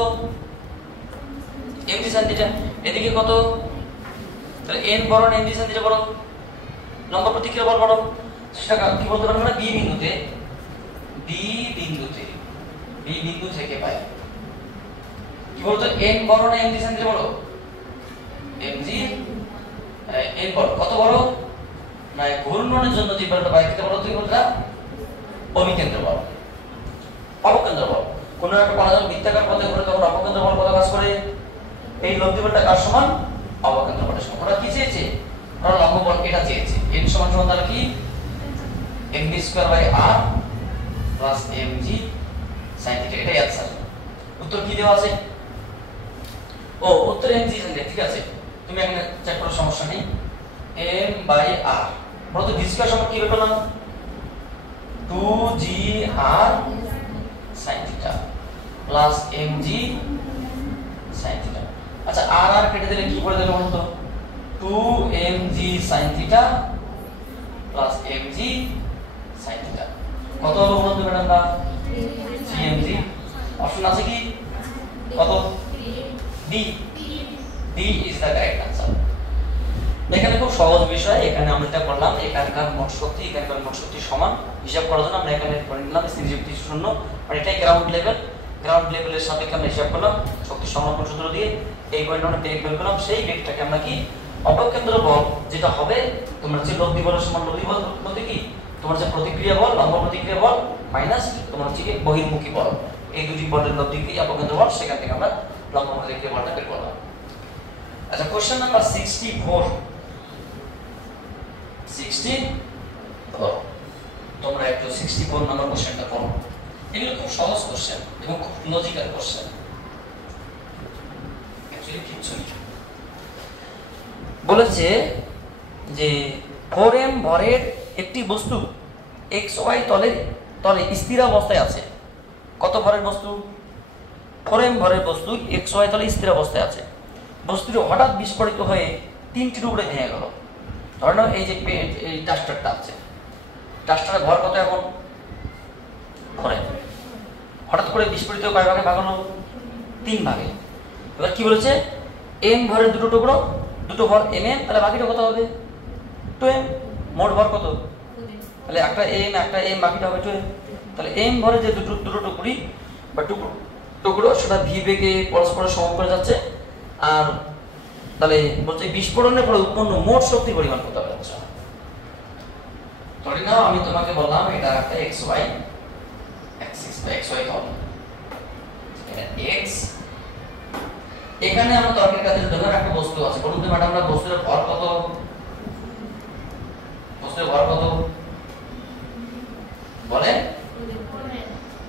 mg sin theta. এদিকে কত? তাহলে n বড় না mg sin থিটা বড়? লম্ব প্রতিক্রিয়া বল বড়। সেটা কি বলতে পারবো না? বি বিন্দু থেকে পাই কি বলতো? n বড় না mg sin থিটা বড়? mg n বড়। কত বড়? না ঘূর্ণনের জন্য যে বলটা বাইরে থেকে বড়, তুই বলটা অভিকেন্দ্র বল, অবকেন্দ্র বল। কোন একটা কণা যখন বৃত্তাকার পথে ঘুরে তখন অবকেন্দ্র বল কত কাজ করে? এই লব্ধি বলটা কার সমান? অবকেন্দ্র বলের সমান। ওরা কি চেয়েছে? ওরা লম্ববল এটা চেয়েছে। n সমান সমান তাহলে কি mv square by r plus mg sin theta, এটাই অ্যান্সার। উত্তর কি দেওয়া আছে? ও উত্তর mg sin থিটা, ঠিক আছে, তুমি এখানে চেক করো, সমস্যা নেই। m বাই r বলো তো v স্কয়ার সমান কি বের করলাম? 2gr sin theta plus mg sin theta. আচ্ছা আর আর কেটে দিলে কি পড়ে দিলে বলুন তো? 2mg sin theta plus mg sin theta কত হলো বলুন তো ম্যাডাম? না 3mg। অপশন আছে কি কত? D is the correct answer. এখানে খুব সহজ বিষয়, এখানে আমরা যেটা করলাম এখানকার মোট শক্তি এখানকার মোট শক্তি সমান হিসাব করার জন্য আমরা এখানে করে নিলাম স্থিতিশক্তি শূন্য, মানে এটাই গ্রাউন্ড লেভেলের সাপেক্ষে আমরা হিসাব করলাম শক্তি সংরক্ষণ সূত্র দিয়ে এই পয়েন্ট আমরা বের করলাম। সেই বেগটাকে আমরা কি অপকেন্দ্র বল যেটা হবে তোমার যে লব্ধি বলের সমান লব্ধি বল বলতে কি তোমার যে প্রতিক্রিয়া বল লম্ব প্রতিক্রিয়া বল মাইনাস তোমার হচ্ছে কি বহির্মুখী বল, এই দুটি বলের লব্ধি কি অপকেন্দ্র বল, সেখান থেকে আমরা লম্ব প্রতিক্রিয়া বলটা বের করলাম। আচ্ছা কোশ্চেন নাম্বার 64 তোমরা একটু 64 নাম্বার কোশ্চেনটা করো। এগুলো খুব সহজ কোশ্চেন এবং খুব লজিক্যাল কোশ্চেন, অ্যাকচুয়ালি কিছু বলেছে যে 4m ভরের একটি বস্তু xy তলে স্থির অবস্থায় আছে। কত ভরের বস্তু? 4m ভরের বস্তু xy তলে স্থির অবস্থায় আছে। বস্তুটি হঠাৎ বিস্ফোরিত হয়ে 3টি টুকরো ভেঙে গেল। ধরে নাও এই যে এই ডাস্টারটা আছে, ডাস্টারের ভর কত এখন? 4m। হঠাৎ করে বিস্ফোরিত কয় ভাগে ভাগ হলো? 3 ভাগে। এবার কি বলেছে? m ভরের দুটো টুকরো, দুটো ভর mm, তাহলে বাকিটা কত হবে? 2m। মোট ভর কত? তাহলে একটা m একটা m, বাকিটা হবে 2m। তাহলে m ভরের যে দুটো টুকরি বা টুকরো সেটা v বেগে পরস্পরের সমান করে যাচ্ছে। আর তাহলে বলছে বিস্ফোরণের ফলে উৎপন্ন মোট শক্তির পরিমাণ কত হবে? আচ্ছা ধরে নাও আমি তোমাকে বললাম এটা একটা xy অ্যাক্সিস বা xy তল, এটা x, এখানে আমরা তর্কের কাছে ধরলাম একটা বস্তু আছে। বলুন তো ম্যাডাম আমরা বস্তুর ভর কত? বস্তুর ভর কত বলেন?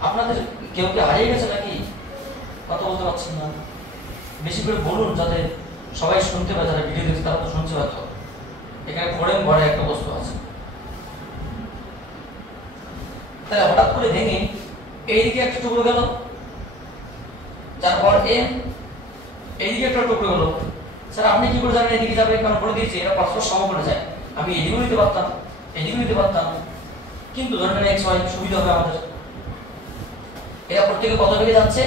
আপনাদের কেউ কি হারিয়ে গেছে নাকি? কত বলতে পারছেন না? বেশি করে বলুন যাতে সবাই শুনতে পায়, যারা ভিডিও দেখছে তারা তো শুনতে পাচ্ছ। এখানে 4m ভরে একটা বস্তু আছে, তাহলে হঠাৎ করে ভেঙে এইদিকে একটা টুকরো গেল যার ভর m, এইদিকে একটা টুকরো গেল। স্যার আপনি কি করে জানেন এদিকে যাবে? কারণ বলে দিয়েছি এটা পরস্পর সম করে যায়। আমি এদিকেও নিতে পারতাম এদিকেও নিতে পারতাম, কিন্তু ধরে নেন xy সুবিধা হবে আমাদের। এটা প্রত্যেকে কত বেগে যাচ্ছে?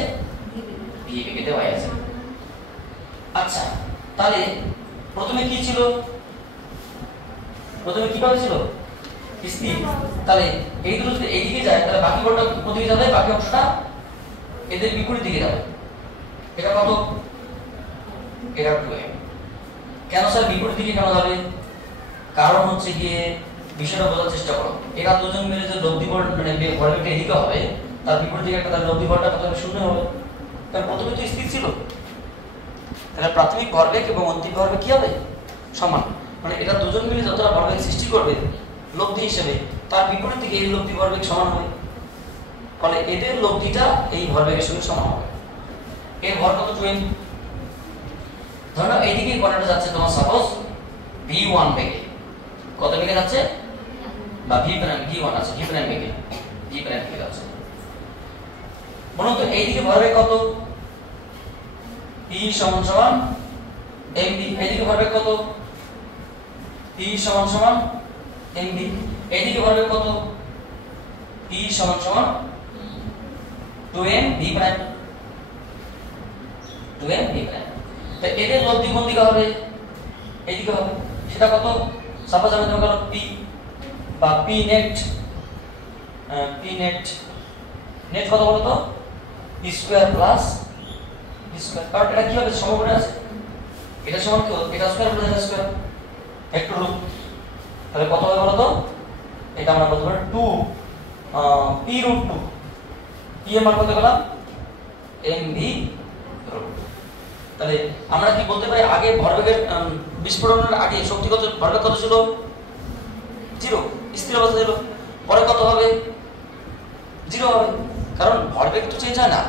v বেগে দেওয়া আছে। আচ্ছা তাহলে প্রথমে কি ছিল? প্রথমে কিভাবে ছিল? স্থির। তাহলে এই দুটো যদি এইদিকে যায় তাহলে বাকি বলটা কোদিকে যাবে? বাকি অংশটা এদের বিপরীত দিকে যাবে। এটা কত? এটা 2m। কেন স্যার বিপরীত দিকে কেন যাবে? কারণ হচ্ছে গিয়ে বিষয়টা বোঝার চেষ্টা করো। এরা দুজন মিলে যে লব্ধি বল মানে ভরবেগটা এদিকে হবে, তার বিপরীত দিকে একটা তার লব্ধি বলটা কত হবে? 0 হবে। কারণ প্রথমে তো স্থির ছিল, তাহলে প্রাথমিক ভরবেগ এবং অন্তিম ভরবেগ কি হবে? সমান। মানে এটা দুজন মিলে যতটা ভরবেগ সৃষ্টি করবে লব্ধি হিসেবে, তার বিপরীত দিকে এই লব্ধি ভরবেগ সমান হবে। ফলে এদের লব্ধিটা এই ভরবেগের সঙ্গে সমান হবে। এর ভর কত? 2m। ধরো এইদিকে কণাটা যাচ্ছে তোমার সাপোজ v1 বেগে। কত বেগে যাচ্ছে? বা v1 আছে, v' বেগে যাচ্ছে। বলুন তো এইদিকে ভরবেগ কত? p সমান সমান mv। এইদিকে ভরবেগ কত? p সমান সমান mv। এইদিকে ভরবেগ কত? p সমান সমান 2m v'। 2m v'। তো এদের লব্ধি কোন দিকে হবে? এইদিকে হবে। সেটা কত? সাপোজ আমি তোমাকে বললাম p বা p নেট কত বলো তো? p square plus p square. কারণ এটা কি হবে? সমকোণে আছে। এটা সমান কি? এটা স্কয়ার প্লাস এটা স্কয়ার ভেক্টর রূপ। তাহলে কত হবে বলো তো? এটা আমরা বলতে পারি 2 p √2। p এর মান কত পেলাম? mv √2। তাহলে আমরা কি বলতে পারি আগে ভরবেগের বিস্ফোরণের আগে শক্তি কত, ভরবেগ কত ছিল? 0, স্থির অবস্থা ছিল। পরে কত হবে? 0 হবে, কারণ ভরবেগ তো চেঞ্জ হয় না।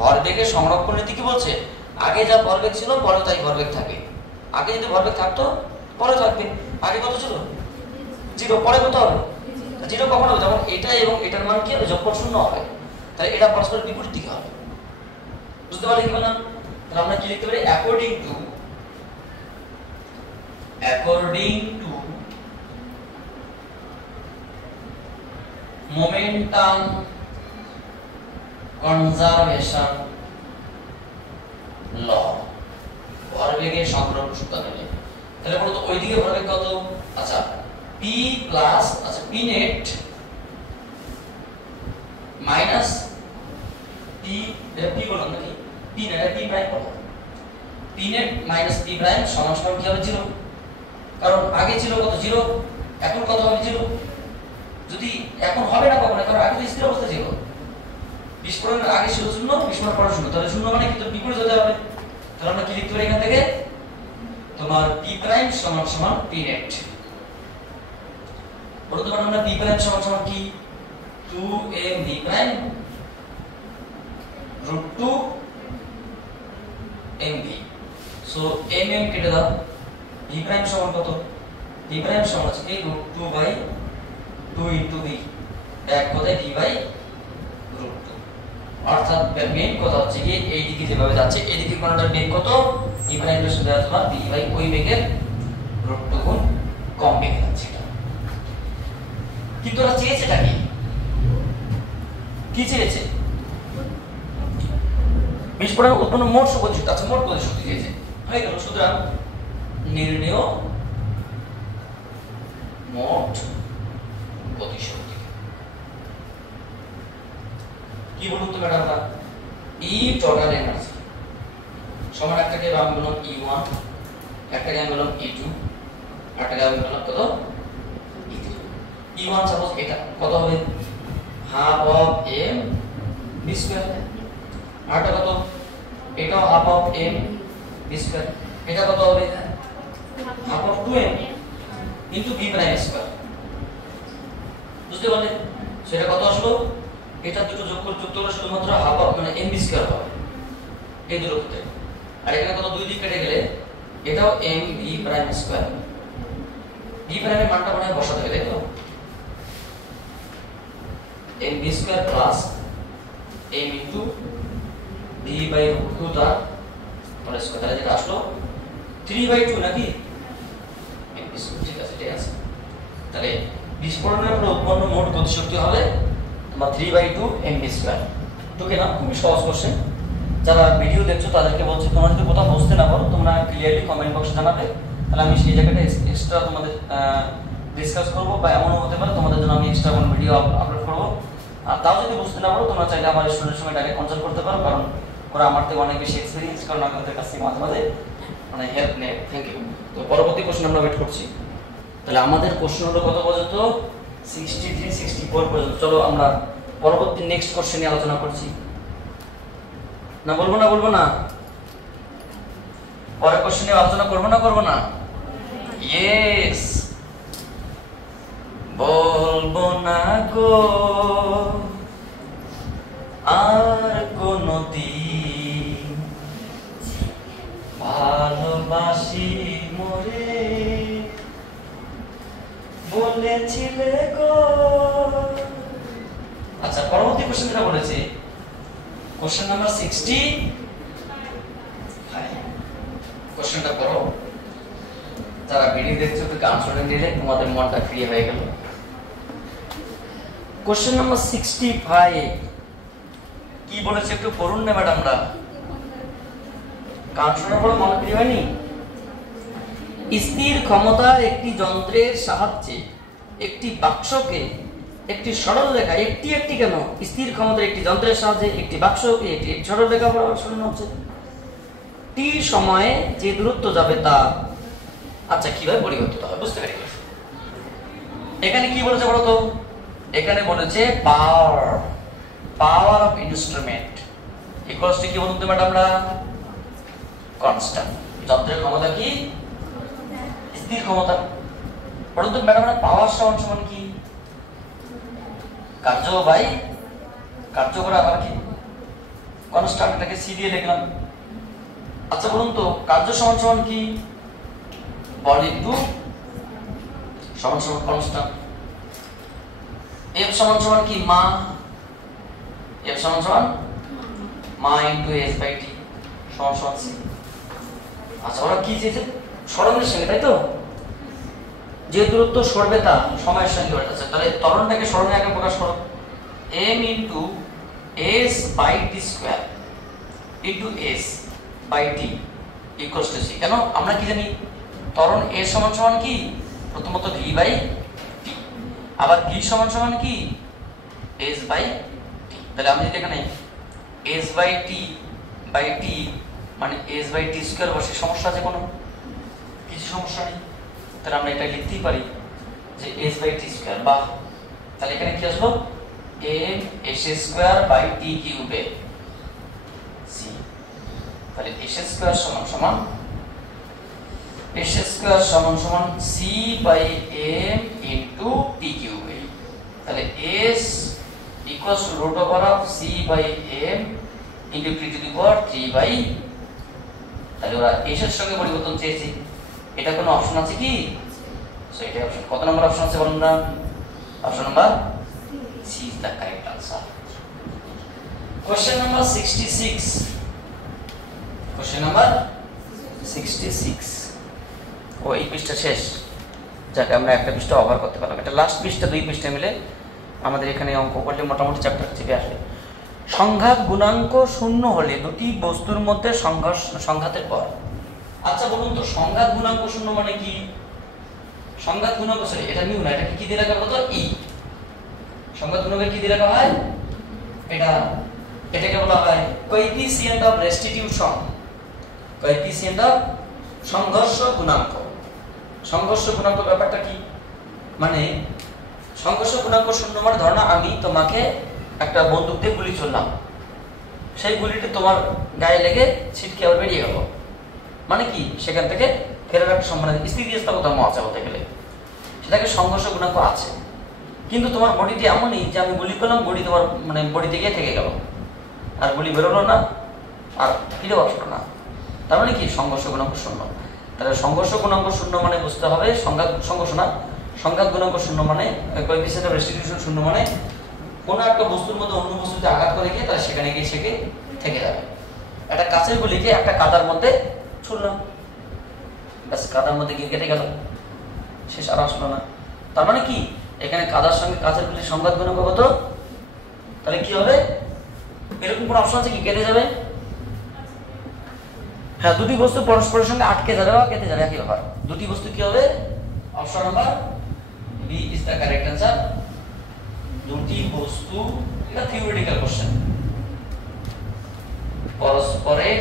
ভরবেগের সংরক্ষণ নীতি কি বলছে? আগে যা ভরবেগ ছিল পরে তাই ভরবেগ থাকে। আগে যদি ভরবেগ থাকতো পরে থাকবে। আগে কত ছিল? 0, পরে কত হবে? 0 কখন হবে? যখন এটা এবং এটার মান কি হবে? যোগফল 0 হবে। তাহলে এটা পরস্পর বিপরীত দিকে হবে। বুঝতে পারলে কি বললাম? তাহলে আমরা কি লিখতে পারি? অ্যাকর্ডিং টু মোমেন্টাম কনজারভেশন ল, ভরবেগের সংরক্ষণ সূত্র নেবে। তাহলে বলো তো ওইদিকে ভরবেগ কত? আচ্ছা p প্লাস, আচ্ছা p নেট মাইনাস p, এটা p বললাম নাকি? p নেট, এটা p প্রাইম বললাম। p net minus p prime সমান সমান কি হবে? 0, কারণ আগে ছিল কত? 0, এখন কত হবে? 0। যদি এখন হবে না কখনো, কারণ আগে তো স্থির অবস্থা ছিল। বিস্ফোরণের আগে ছিল 0, বিস্ফোরণের পরে 0, তাহলে 0 মানে কি? তো বিপরীত হতে হবে। তাহলে আমরা কি লিখতে পারি এখান থেকে? তোমার p প্রাইম সমান সমান p নেট। বলতে পারো আমরা p প্রাইম সমান সমান কি? 2mv prime √2 mv। So mm কেটে দাও, v প্রাইম সমান কত? v প্রাইম সমান হচ্ছে কি √2/2 ইনটু v, এক কথায় v বাই √2। অর্থাৎ মেইন কথা হচ্ছে কি এই দিকে যেভাবে যাচ্ছে এই দিকে কোণটার বেগ কত? v প্রাইম এর সাথে তোমার v বাই ওই বেগের √2 গুণ কম বেগে যাচ্ছে এটা। কিন্তু ওরা চেয়েছেটা কি? কি চেয়েছে? বিস্ফোরণ উৎপন্ন মোট গতিশক্তি। আচ্ছা মোট গতিশক্তি চেয়েছে, হয়ে গেল। সুতরাং নির্ণেয় মোট গতিশক্তি কি বলুন তো ম্যাডামরা? E টোটাল এনার্জি সমান, একটাকে আমি বললাম E1, একটাকে আমি বললাম E2, একটাকে আমি বললাম কত? E3। E1 সাপোজ এটা কত হবে? Half of m v square. আরটা কত? এটাও half of m v square. এটা কত হবে? Half of 2m into v prime square. বুঝতে পারলে? সেটা কত আসলো? এটা দুটো যোগ করলে শুধুমাত্র হাফ অফ মানে m v স্কয়ার হবে এই দুটো ক্ষেত্রে। আর এখানে কত? 2 দিক কেটে গেলে এটাও m v prime square. v প্রাইমের মানটা মানে বসাতে হবে, তাই তো? m v square plus m into v by √2 তার হোল স্কয়ার। তাহলে যেটা আসলো 3/2 নাকি? ঠিক আছে, ঠিক আছে। তাহলে বিস্ফোরণের পর উৎপন্ন মোট গতিশক্তি হবে তোমার 3/2 mv স্কয়ার। ওকে না? খুবই সহজ কোশ্চেন। যারা ভিডিও দেখছো তাদেরকে বলছি তোমরা যদি কোথাও বুঝতে না পারো তোমরা ক্লিয়ারলি কমেন্ট বক্সে জানাবে, তাহলে আমি সেই জায়গাটা এক্সট্রা তোমাদের ডিসকাস করব, বা এমনও হতে পারে তোমাদের জন্য আমি এক্সট্রা কোনো ভিডিও আপলোড করব। আর তাও যদি বুঝতে না পারো তোমরা চাইলে আমার স্টুডেন্টের সঙ্গে ডাইরেক্ট কনসাল্ট করতে পারো, কারণ ওরা আমার থেকে অনেক বেশি এক্সপিরিয়েন্স, কারণ আমি ওদের কাছ থেকে মাঝে মাঝে মানে হেল্প নেয়। Thank you. তো পরবর্তী কোশ্চেন আমরা ওয়েট করছি। তাহলে আমাদের কোশ্চেন হলো কত পর্যন্ত? 63, 64 পর্যন্ত। চলো আমরা পরবর্তী নেক্সট কোশ্চেন নিয়ে আলোচনা করছি। না বলবো না? বলবো না? পরের কোশ্চেন নিয়ে আলোচনা করবো না? ইয়েস, বলবো না গো আর কোনদিন ভালোবাসি মরে বলেছিলে গো। আচ্ছা পরবর্তী কোশ্চেন যেটা বলেছে কোশ্চেন নাম্বার 60। কোশ্চেনটা করো। যারা ভিডিও দেখছো তো গান শুনে নিলে তোমাদের মনটা ফ্রি হয়ে গেল। কোশ্চেন নাম্বার 65 কি বলেছে একটু পড়ুন না ম্যাডামরা? গান শোনার পর মন ফ্রি হয়নি? স্থির ক্ষমতার একটি যন্ত্রের সাহায্যে একটি বাক্সকে একটি সরল রেখা একটি কেন স্থির ক্ষমতার একটি যন্ত্রের সাহায্যে একটি বাক্সকে একটি সরল রেখা বরাবর সরানো হচ্ছে। টি সময়ে যে দূরত্ব যাবে তা আচ্ছা কিভাবে পরিবর্তিত হবে বুঝতে পেরে গেছি। এখানে কি বলেছে বলো তো? এখানে বলেছে power of instrument equals to কি বলুন তো ম্যাডামরা? কনস্ট্যান্ট। যন্ত্রের ক্ষমতা কি? স্থির ক্ষমতা। পরন্তু ম্যাডাম পাওয়ার সমান সমান কি? কার্য বাই কার্য করে আবার কি কনস্ট্যান্টটাকে সি দিয়ে লিখলাম। আচ্ছা বলুন তো কার্য সমান সমান কি? বল ইনটু সমান সমান কনস্ট্যান্ট। এফ সমান সমান কি? মা। এফ সমান সমান মা ইনটু এস বাই টি সমান সমান সি। আচ্ছা ওরা কি চেয়েছে? সরণের সঙ্গে, তাই তো? যে দূরত্ব সরবে তা সময়ের সঙ্গে ঘটেছে, তাহলে ত্বরণটাকে সরণে আগে প্রকাশ করো। m into s by t square into s by t equals to c। কেন? আমরা কি জানি ত্বরণ a সমান সমান কি? প্রথমত v বাই t, আবার v সমান সমান কি? s by t। তাহলে আমি যদি এখানে s by t by t মানে s বাই t স্কয়ার বসে, সমস্যা আছে কোনো? কিছু সমস্যা নেই। তাহলে আমরা এটা লিখতেই পারি যে s বাই t স্কয়ার। বাহ, তাহলে এখানে কি আসলো? m s square by t কিউবে c। তাহলে s স্কয়ার সমান সমান s স্কয়ার সমান সমান c by m into t কিউবে। তাহলে s equals to root over of c by m into t to the power 3 by. তাহলে ওরা s এর সঙ্গে পরিবর্তন চেয়েছে। এটা কোনো অপশন আছে কি? সো এটা অপশন কত নম্বর অপশন আছে বলুন না? Option number C is the correct answer. Question number 66. Question number 66. ও এই পৃষ্ঠা শেষ, যাকে আমরা একটা পৃষ্ঠা ওভার করতে পারলাম। এটা লাস্ট পৃষ্ঠা, 2 পৃষ্ঠা মিলে আমাদের এখানে অঙ্ক করলে মোটামুটি চ্যাপ্টার থেকে আসে। সংঘাত গুণাঙ্ক শূন্য হলে দুটি বস্তুর মধ্যে সংঘাতের পর। আচ্ছা বলুন তো সংঘাত গুণাঙ্ক শূন্য মানে কি? সংঘাত গুণাঙ্ক সরি এটা নিউ না, এটাকে কি দিয়ে লেখা হতো? ই। সংঘাত গুণাঙ্কের কি দিয়ে লেখা হয়? এটাকে বলা হয় coefficient of restitution, coefficient of সংঘর্ষ গুণাঙ্ক। সংঘর্ষ গুণাঙ্ক ব্যাপারটা কি? মানে সংঘর্ষ গুণাঙ্ক শূন্য মানে ধরো না আমি তোমাকে একটা বন্দুক দিয়ে গুলি ছুড়লাম, সেই গুলিটি তোমার গায়ে লেগে ছিটকে আবার বেরিয়ে গেল, মানে কি সেখান থেকে ফেরার একটা সম্ভাবনা, স্থিতিস্থাপক ধর্ম আছে বলতে গেলে, সেটাকে সংঘর্ষ গুণাঙ্ক আছে। কিন্তু তোমার বডিটি এমনই যে আমি গুলি করলাম, বডি তোমার মানে বডিতে গিয়ে থেকে গেল, আর গুলি বেরোলো না, আর ফিরেও আসলো না, তার মানে কি সংঘর্ষ গুণাঙ্ক শূন্য। তাহলে সংঘর্ষ গুণাঙ্ক শূন্য মানে বুঝতে হবে সংঘর্ষ না, সংঘাত গুণাঙ্ক শূন্য মানে কোএফিসিয়েন্ট অফ রেস্টিটিউশন শূন্য মানে কোনো একটা বস্তুর মধ্যে অন্য বস্তুতে আঘাত করে গিয়ে তাহলে সেখানে গিয়ে সেকে থেকে যাবে। একটা কাঁচের গুলিকে একটা কাদার মধ্যে ছুড়লাম, ব্যাস কাদার মধ্যে গিয়ে কেটে গেল, শেষ, আর আসলো না। তার মানে কি এখানে কাদার সঙ্গে কাঁচের গুলির সংঘাত গুণাঙ্ক কত? তাহলে কি হবে? এরকম কোন অপশন আছে কি কেটে যাবে? হ্যাঁ, দুটি বস্তু পরস্পরের সঙ্গে আটকে যাবে বা কেটে যাবে, একই ব্যাপার। দুটি বস্তু কি হবে? Option number B is the correct answer. দুটি বস্তু, এটা থিওরিটিক্যাল কোশ্চেন, পরস্পরের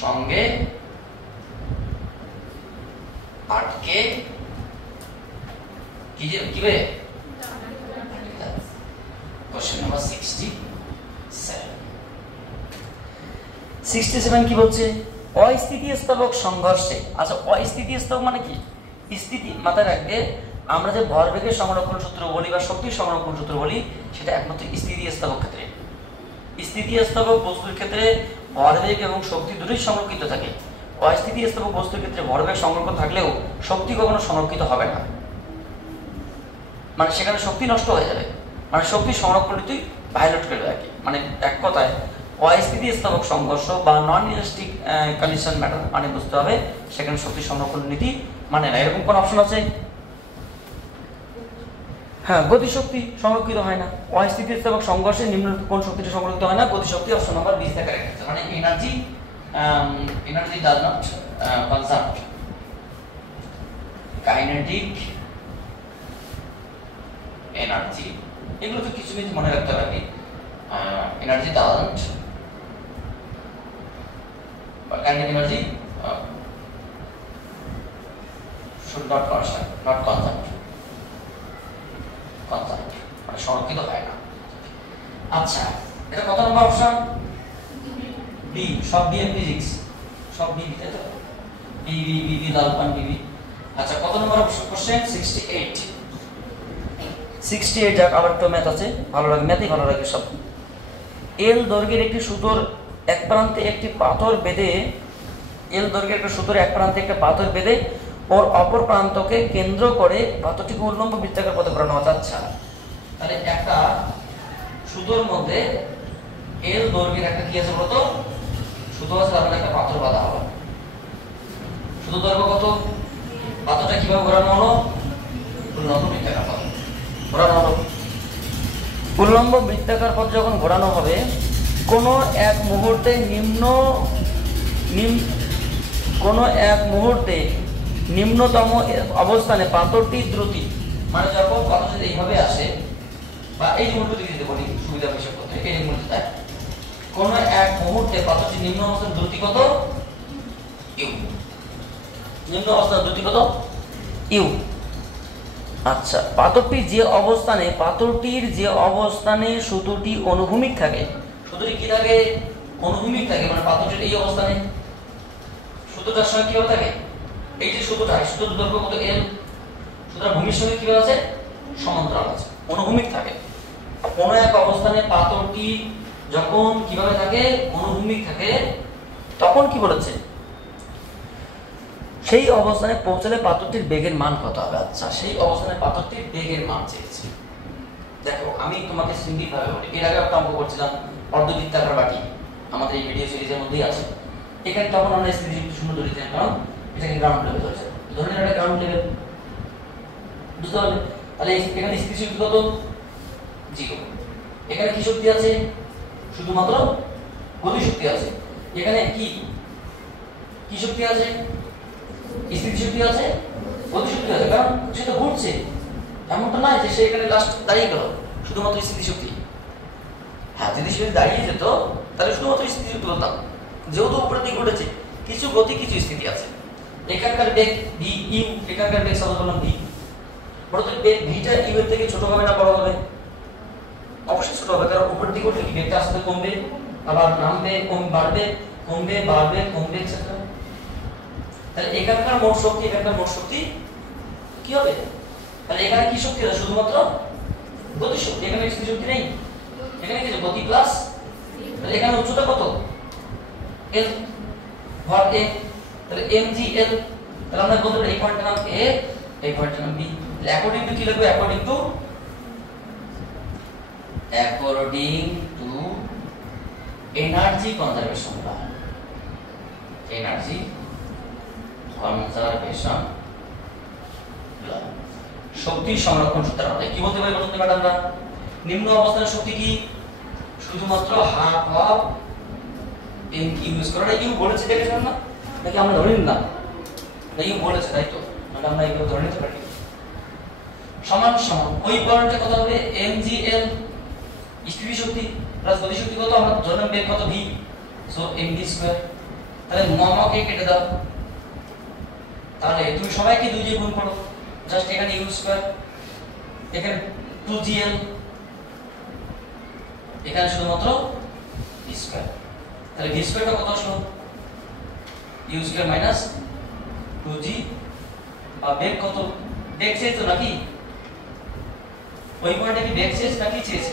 সঙ্গে আটকে কিভাবে? কোশ্চেন নাম্বার 67 কি বলছে? অস্থিতিস্থাপক সংঘর্ষে। আচ্ছা অস্থিতিস্থাপক মানে কি? স্থিতি মাথায় রাখবে, আমরা যে ভরবেগের সংরক্ষণ সূত্র বলি বা শক্তির সংরক্ষণ সূত্র বলি সেটা একমাত্র স্থিতিস্থাপক ক্ষেত্রে। স্থিতিস্থাপক বস্তুর ক্ষেত্রে ভরবেগ এবং শক্তি দুটোই সংরক্ষিত থাকে। অস্থিতিস্থাপক বস্তুর ক্ষেত্রে ভরবেগ সংরক্ষণ থাকলেও শক্তি কখনো সংরক্ষিত হবে না, মানে সেখানে শক্তি নষ্ট হয়ে যাবে, মানে শক্তি সংরক্ষণ নীতি ভায়োলেট করবে আর কি। মানে এক কথায় অস্থিতিস্থাপক সংঘর্ষ বা নন ইলাস্টিক কন্ডিশন ম্যাটার মানে বুঝতে হবে সেখানে শক্তি সংরক্ষণ নীতি মানে না। এরকম কোন অপশন আছে? হ্যাঁ, গতিশক্তি সংরক্ষিত হয় না। অস্থিতিস্থাপক সংঘর্ষে নিম্ন কোন শক্তিটি সংরক্ষিত হয় না? গতিশক্তি। Option number B is the correct answer. মানে energy does not conserve, kinetic energy, এগুলো তো কিছু কিছু মনে রাখতে হবে। এনার্জি ডাজন্ট বা kinetic energy should not conserve, মানে সংরক্ষিত হয় না। আচ্ছা এটা কত নম্বর অপশন? বি, সব বি এম ফিজিক্স, সব বি তাই তো, বি বি বি বি লালপান বি বি। আচ্ছা কত নম্বর কোশ্চেন? 68। 68 যাক, আবার একটা ম্যাথ আছে, ভালো লাগে, ম্যাথই ভালো লাগে সব। এল দৈর্ঘ্যের একটি সুতোর এক প্রান্তে একটি পাথর বেঁধে, এল দৈর্ঘ্যের একটা সুতোর এক প্রান্তে একটা পাথর বেঁধে ওর অপর প্রান্তকে কেন্দ্র করে পাথরটিকে উল্লম্ব বৃত্তাকার পথে ঘোরানো হচ্ছে। আচ্ছা তাহলে একটা সুতোর মধ্যে এল দৈর্ঘ্যের একটা কি আছে বলতো, সুতো আছে, তার মধ্যে একটা পাথর বাঁধা হবে। সুতো দৈর্ঘ্য কত? পাথরটা কিভাবে ঘোরানো হলো? উল্লম্ব বৃত্তাকার পথে ঘোরানো হলো। উল্লম্ব বৃত্তাকার পথ যখন ঘোরানো হবে, কোনো এক মুহূর্তে নিম্নতম অবস্থানে পাথরটির দ্রুতি, মানে যখন পাথরটি এইভাবে আসে, বা এই মুহূর্তে দিতে বলি সুবিধা হিসাব করতে, এই মুহূর্তে কোনো এক মুহূর্তে পাথরটি নিম্ন অবস্থার দ্রুতি কত? ইউ। নিম্ন অবস্থার দ্রুতি কত? ইউ। আচ্ছা পাথরটির যে অবস্থানে সুতোটি অনুভূমিক থাকে, সুতোটি কি থাকে? অনুভূমিক থাকে, মানে পাথরটির এই অবস্থানে সুতোটার সঙ্গে কিভাবে থাকে? এই যে সুতোটা, সুতোর দৈর্ঘ্য কত? এল। সুতরাং ভূমির সঙ্গে কিভাবে আছে? সমান্তরাল আছে, অনুভূমিক থাকে। কোনো এক অবস্থানে পাথরটি যখন কিভাবে থাকে? অনুভূমিক থাকে, তখন কি বলেছে? সেই অবস্থানে পৌঁছালে পাথরটির বেগের মান কত হবে? আচ্ছা সেই অবস্থানে পাথরটির বেগের মান চেয়েছি। দেখো আমি তোমাকে সিম্পল ভাবে বলি, এর আগে একটা অঙ্ক করছিলাম অর্ধবৃত্তাকার বাটি, আমাদের এই ভিডিও সিরিজের মধ্যেই আছে। এখানে তখন আমরা স্থিতিযুক্ত শূন্য ধরেছিলাম, কারণ এটাকে গ্রাউন্ড লেভেল ধরেছে, ধরে নেন এটা গ্রাউন্ড লেভেল, বুঝতে পারলে? তাহলে এখানে স্থিতিশক্তি কত? 0। এখানে কি শক্তি আছে? শুধুমাত্র গতি শক্তি আছে। এখানে কি কি শক্তি আছে? স্থিতি শক্তি আছে, গতি শক্তি আছে, কারণ সে তো ঘুরছে, এমনটা নয় যে সে এখানে লাস্ট দাঁড়িয়ে গেল, শুধুমাত্র স্থিতি শক্তি। হ্যাঁ যদি সে দাঁড়িয়ে যেত তাহলে শুধুমাত্র স্থিতি শক্তি বলতাম, যেহেতু উপরের দিকে ঘটেছে, কিছু গতি কিছু স্থিতি আছে। এখানকার বেগ ভি ইউ, এখানকার বেগ সব বললাম ভি। বড় তো বেগ ভিটা ইউ এর থেকে ছোট হবে না বড় হবে? অবশ্যই ছোট হবে, কারণ উপরের দিকে উঠলে কি বেগটা আস্তে কমবে, আবার নামবে, বাড়বে, কমবে, বাড়বে, কমবে, এটসেট্রা। তাহলে এখানকার মোট শক্তি, এখানকার মোট শক্তি কি হবে? তাহলে এখানে কি শক্তি আছে? শুধুমাত্র গতি শক্তি, এখানে স্থিতি শক্তি নেই। এখানে কি গতি প্লাস, তাহলে এখানে উচ্চতা কত? এল, ভর এ, তাহলে এম জি এল। তাহলে আমরা বলতে পারি এই পয়েন্টের নাম এ, এই পয়েন্টের নাম বি। অ্যাকর্ডিং টু কি লিখবো? According to energy conservation law, energy conservation law, শক্তি সংরক্ষণ সূত্র। আমরা কি বলতে পারি বলুন তো ম্যাডামরা? নিম্ন অবস্থানের শক্তি কি? শুধুমাত্র half of m q use করা। ইউ বলেছে দেখেছেন না, নাকি আমরা ধরে নিলাম? না ইউ বলেছে, তাই তো, মানে আমরা এগুলো ধরে নিতে পারি। সমান সমান ওই পয়েন্টে কত হবে? এম জি এল, স্থিতি শক্তি প্লাস গতি শক্তি কত? আমরা ধরলাম বেগ কত? V, so m v square. তাহলে মমকে কেটে দাও, তাহলে তুমি সবাইকে 2 দিয়ে গুণ করো, জাস্ট এখানে ইউ স্কয়ার, এখানে 2gl, এখানে শুধুমাত্র ভি স্কয়ার। তাহলে ভি স্কয়ারটা কত আসলো? ইউ স্কয়ার মাইনাস 2g, বা বেগ কত? বেগ চেয়েছে তো নাকি? ওই পয়েন্টে কি বেগ চেয়েছে নাকি চেয়েছে?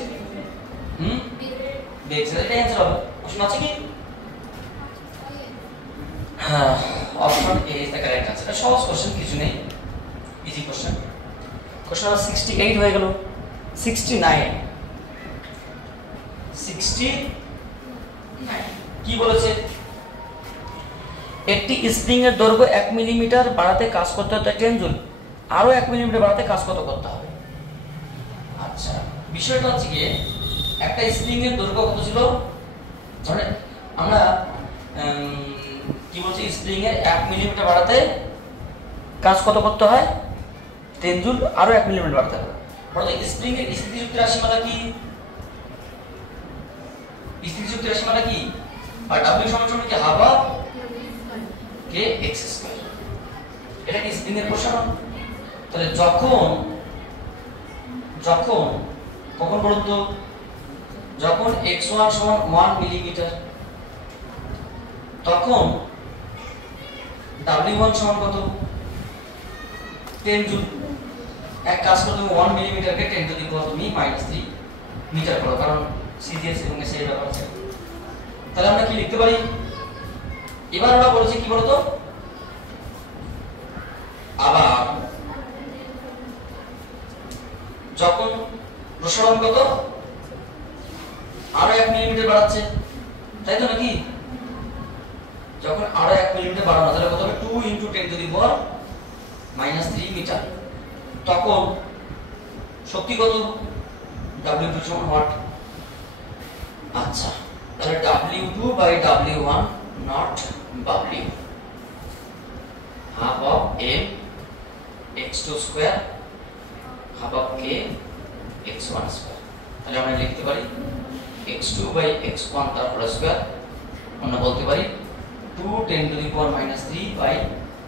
বেগ চেয়েছে, এটা অ্যানসার হবে। প্রশ্ন আছে কি? হ্যাঁ, option A is the correct answer. সহজ কোশ্চেন, কিছু নেই, ইজি কোশ্চেন। কোশ্চেন নাম্বার 68 হয়ে গেল। 69 কি বলেছে? একটি স্প্রিং এর দৈর্ঘ্য 1 মিলিমিটার বাড়াতে কাজ করতে হতে 10 জুল, আরো 1 মিলিমিটার বাড়াতে কাজ কত করতে হবে? আচ্ছা বিষয়টা হচ্ছে কি, একটা স্প্রিং এর দৈর্ঘ্য কত ছিল? ধরেন আমরা কি বলছি, স্প্রিং এর 1 মিলিমিটার বাড়াতে কাজ কত করতে হয়? 10 জুল, আরো 1 মিলিমিটার বাড়াতে হবে। অর্থাৎ স্প্রিং এর স্থিতিশক্তি রাশিমালা কি? স্থিতিশক্তি রাশিমালা কি? আর W সমান কি? Half of K x square. এটা কি স্প্রিং এর প্রসারণ? তাহলে কখন বলুন তো? যখন x1 সমান 1 মিলিমিটার, তখন W1 সমান কত? 10 জুল। এক কাজ করো, তুমি 1 মিলিমিটারকে 10 টু দি পাওয়ার তুমি -3 মিটার করো, কারণ সিজিএস এবং এসআই ব্যাপার আছে। তাহলে আমরা কি লিখতে পারি? এবার আমরা বলেছি কি বলতো, আবার যখন প্রসারণ কত আরো 1 মিলিমিটার বাড়াচ্ছে, তাই তো নাকি? যখন আরো 1 মিলিমিটার বাড়ানো, তাহলে কত হবে? 2 × 10 টু দি পাওয়ার -3 মিটার। তখন শক্তি কত? W2 সমান ওয়াট। আচ্ছা, তাহলে W2 বাই W1 not W, half of m x2 square half of k x1 square. তাহলে আমরা লিখতে পারি x2 বাই x1 তার হোল স্কয়ার, আমরা বলতে পারি 2 10 to the power -3 by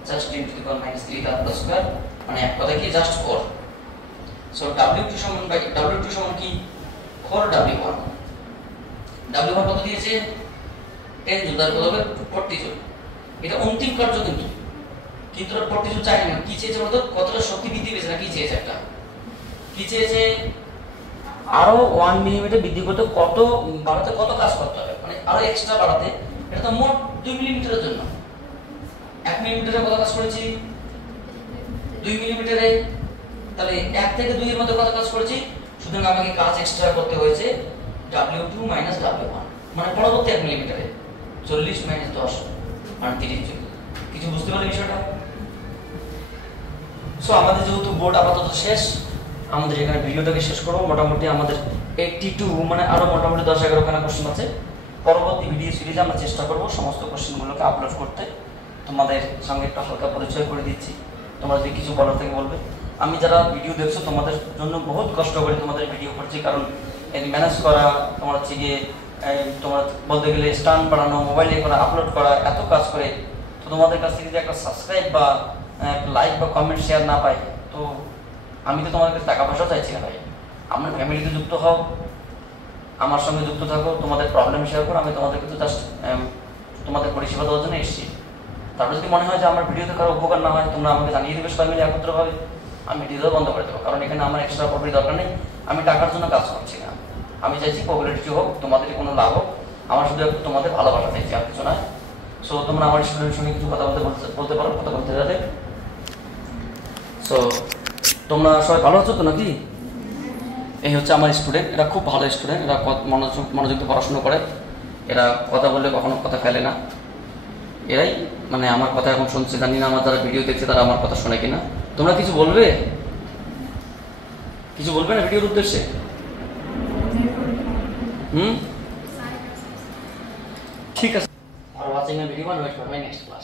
just 10 to the power -3 তার হোল স্কয়ার, মানে এক কথা কি জাস্ট 4। সো W2 সমান বাই W2 সমান কি 4W1। W1 কত দিয়েছে? 10 জুল, তার কত হবে? 40 জুল। এটা অন্তিম কার্য কিন্তু, কিন্তু 40 জুল চাই না। কি চেয়েছে বলতো? কতটা শক্তি বৃদ্ধি পেয়েছে না কি চেয়েছে? একটা কি চেয়েছে? আরো 1 মিলিমিটার বৃদ্ধি করতে কত বাড়াতে, কত কাজ করতে হবে, মানে আরো এক্সট্রা বাড়াতে। এটা তো মোট 2 মিলিমিটারের জন্য। 1 মিলিমিটারে কত কাজ করেছি? 2 মিলিমিটারে। তাহলে 1 থেকে 2 এর মধ্যে কত কাজ করেছি? সুতরাং আমাকে কাজ এক্সট্রা করতে হয়েছে W2 W1, মানে পরবর্তী 1 মিলিমিটারে 40 - 10 মানে 30 জুল। কিছু বুঝতে পারলে বিষয়টা? সো আমাদের যেহেতু বোর্ড আপাতত শেষ, আমাদের এখানে ভিডিওটাকে শেষ করব। মোটামুটি আমাদের 82 মানে আরো মোটামুটি 10-11 খানা কোশ্চেন আছে। পরবর্তী ভিডিও সিরিজে আমরা চেষ্টা করব সমস্ত কোশ্চেনগুলোকে আপলোড করতে। তোমাদের সঙ্গে একটা হালকা পরিচয় করে দিচ্ছি, তোমরা যদি কিছু বলার থেকে বলবে। আমি যারা ভিডিও দেখছো তোমাদের জন্য বহুত কষ্ট করে তোমাদের ভিডিও করছি, কারণ এর ম্যানেজ করা, তোমার হচ্ছে গিয়ে তোমার বলতে গেলে স্ট্যান্ড বানানো, মোবাইলে করা, আপলোড করা, এত কাজ করে। তো তোমাদের কাছ থেকে যদি একটা সাবস্ক্রাইব বা লাইক বা কমেন্ট শেয়ার না পাই, তো আমি তো তোমাদের কাছে টাকা পয়সাও চাইছি না ভাই। আমার ফ্যামিলিতে যুক্ত হও, আমার সঙ্গে যুক্ত থাকো, তোমাদের প্রবলেম শেয়ার করো। আমি তোমাদের কিন্তু জাস্ট তোমাদের পরিষেবা দেওয়ার জন্য এসেছি। তারপরে যদি মনে হয় যে আমার ভিডিওতে কারো উপকার না হয়, তোমরা আমাকে জানিয়ে দেবে সবাই মিলে একত্রভাবে, আমি ভিডিও বন্ধ করে দেবো। কারণ এখানে আমার এক্সট্রা প্রফিট দরকার নেই, আমি টাকার জন্য কাজ করছি না। আমি চাইছি পপুলারিটি হোক, তোমাদের কোনো লাভ হোক, আমার শুধু একটু তোমাদের ভালোবাসা চাইছি, আর কিছু না। সো তোমরা আমার স্টুডেন্টের সঙ্গে কিছু কথা বলতে পারো, কথা বলতে যাবে। সো তোমরা সবাই ভালো আছো তো নাকি? এই হচ্ছে আমার স্টুডেন্ট, এরা খুব ভালো স্টুডেন্ট, এরা মনোযোগ দিয়ে পড়াশুনো করে, এরা কথা বললে কখনো কথা ফেলে না। এরাই মানে আমার কথা এখন শুনছে, জানি না আমার যারা ভিডিও দেখছে তারা আমার কথা শোনে কিনা। তোমরা কিছু বলবে? কিছু বলবে না ভিডিওর উদ্দেশ্যে? ঠিক আছে। আর watching my video, wait for my next class.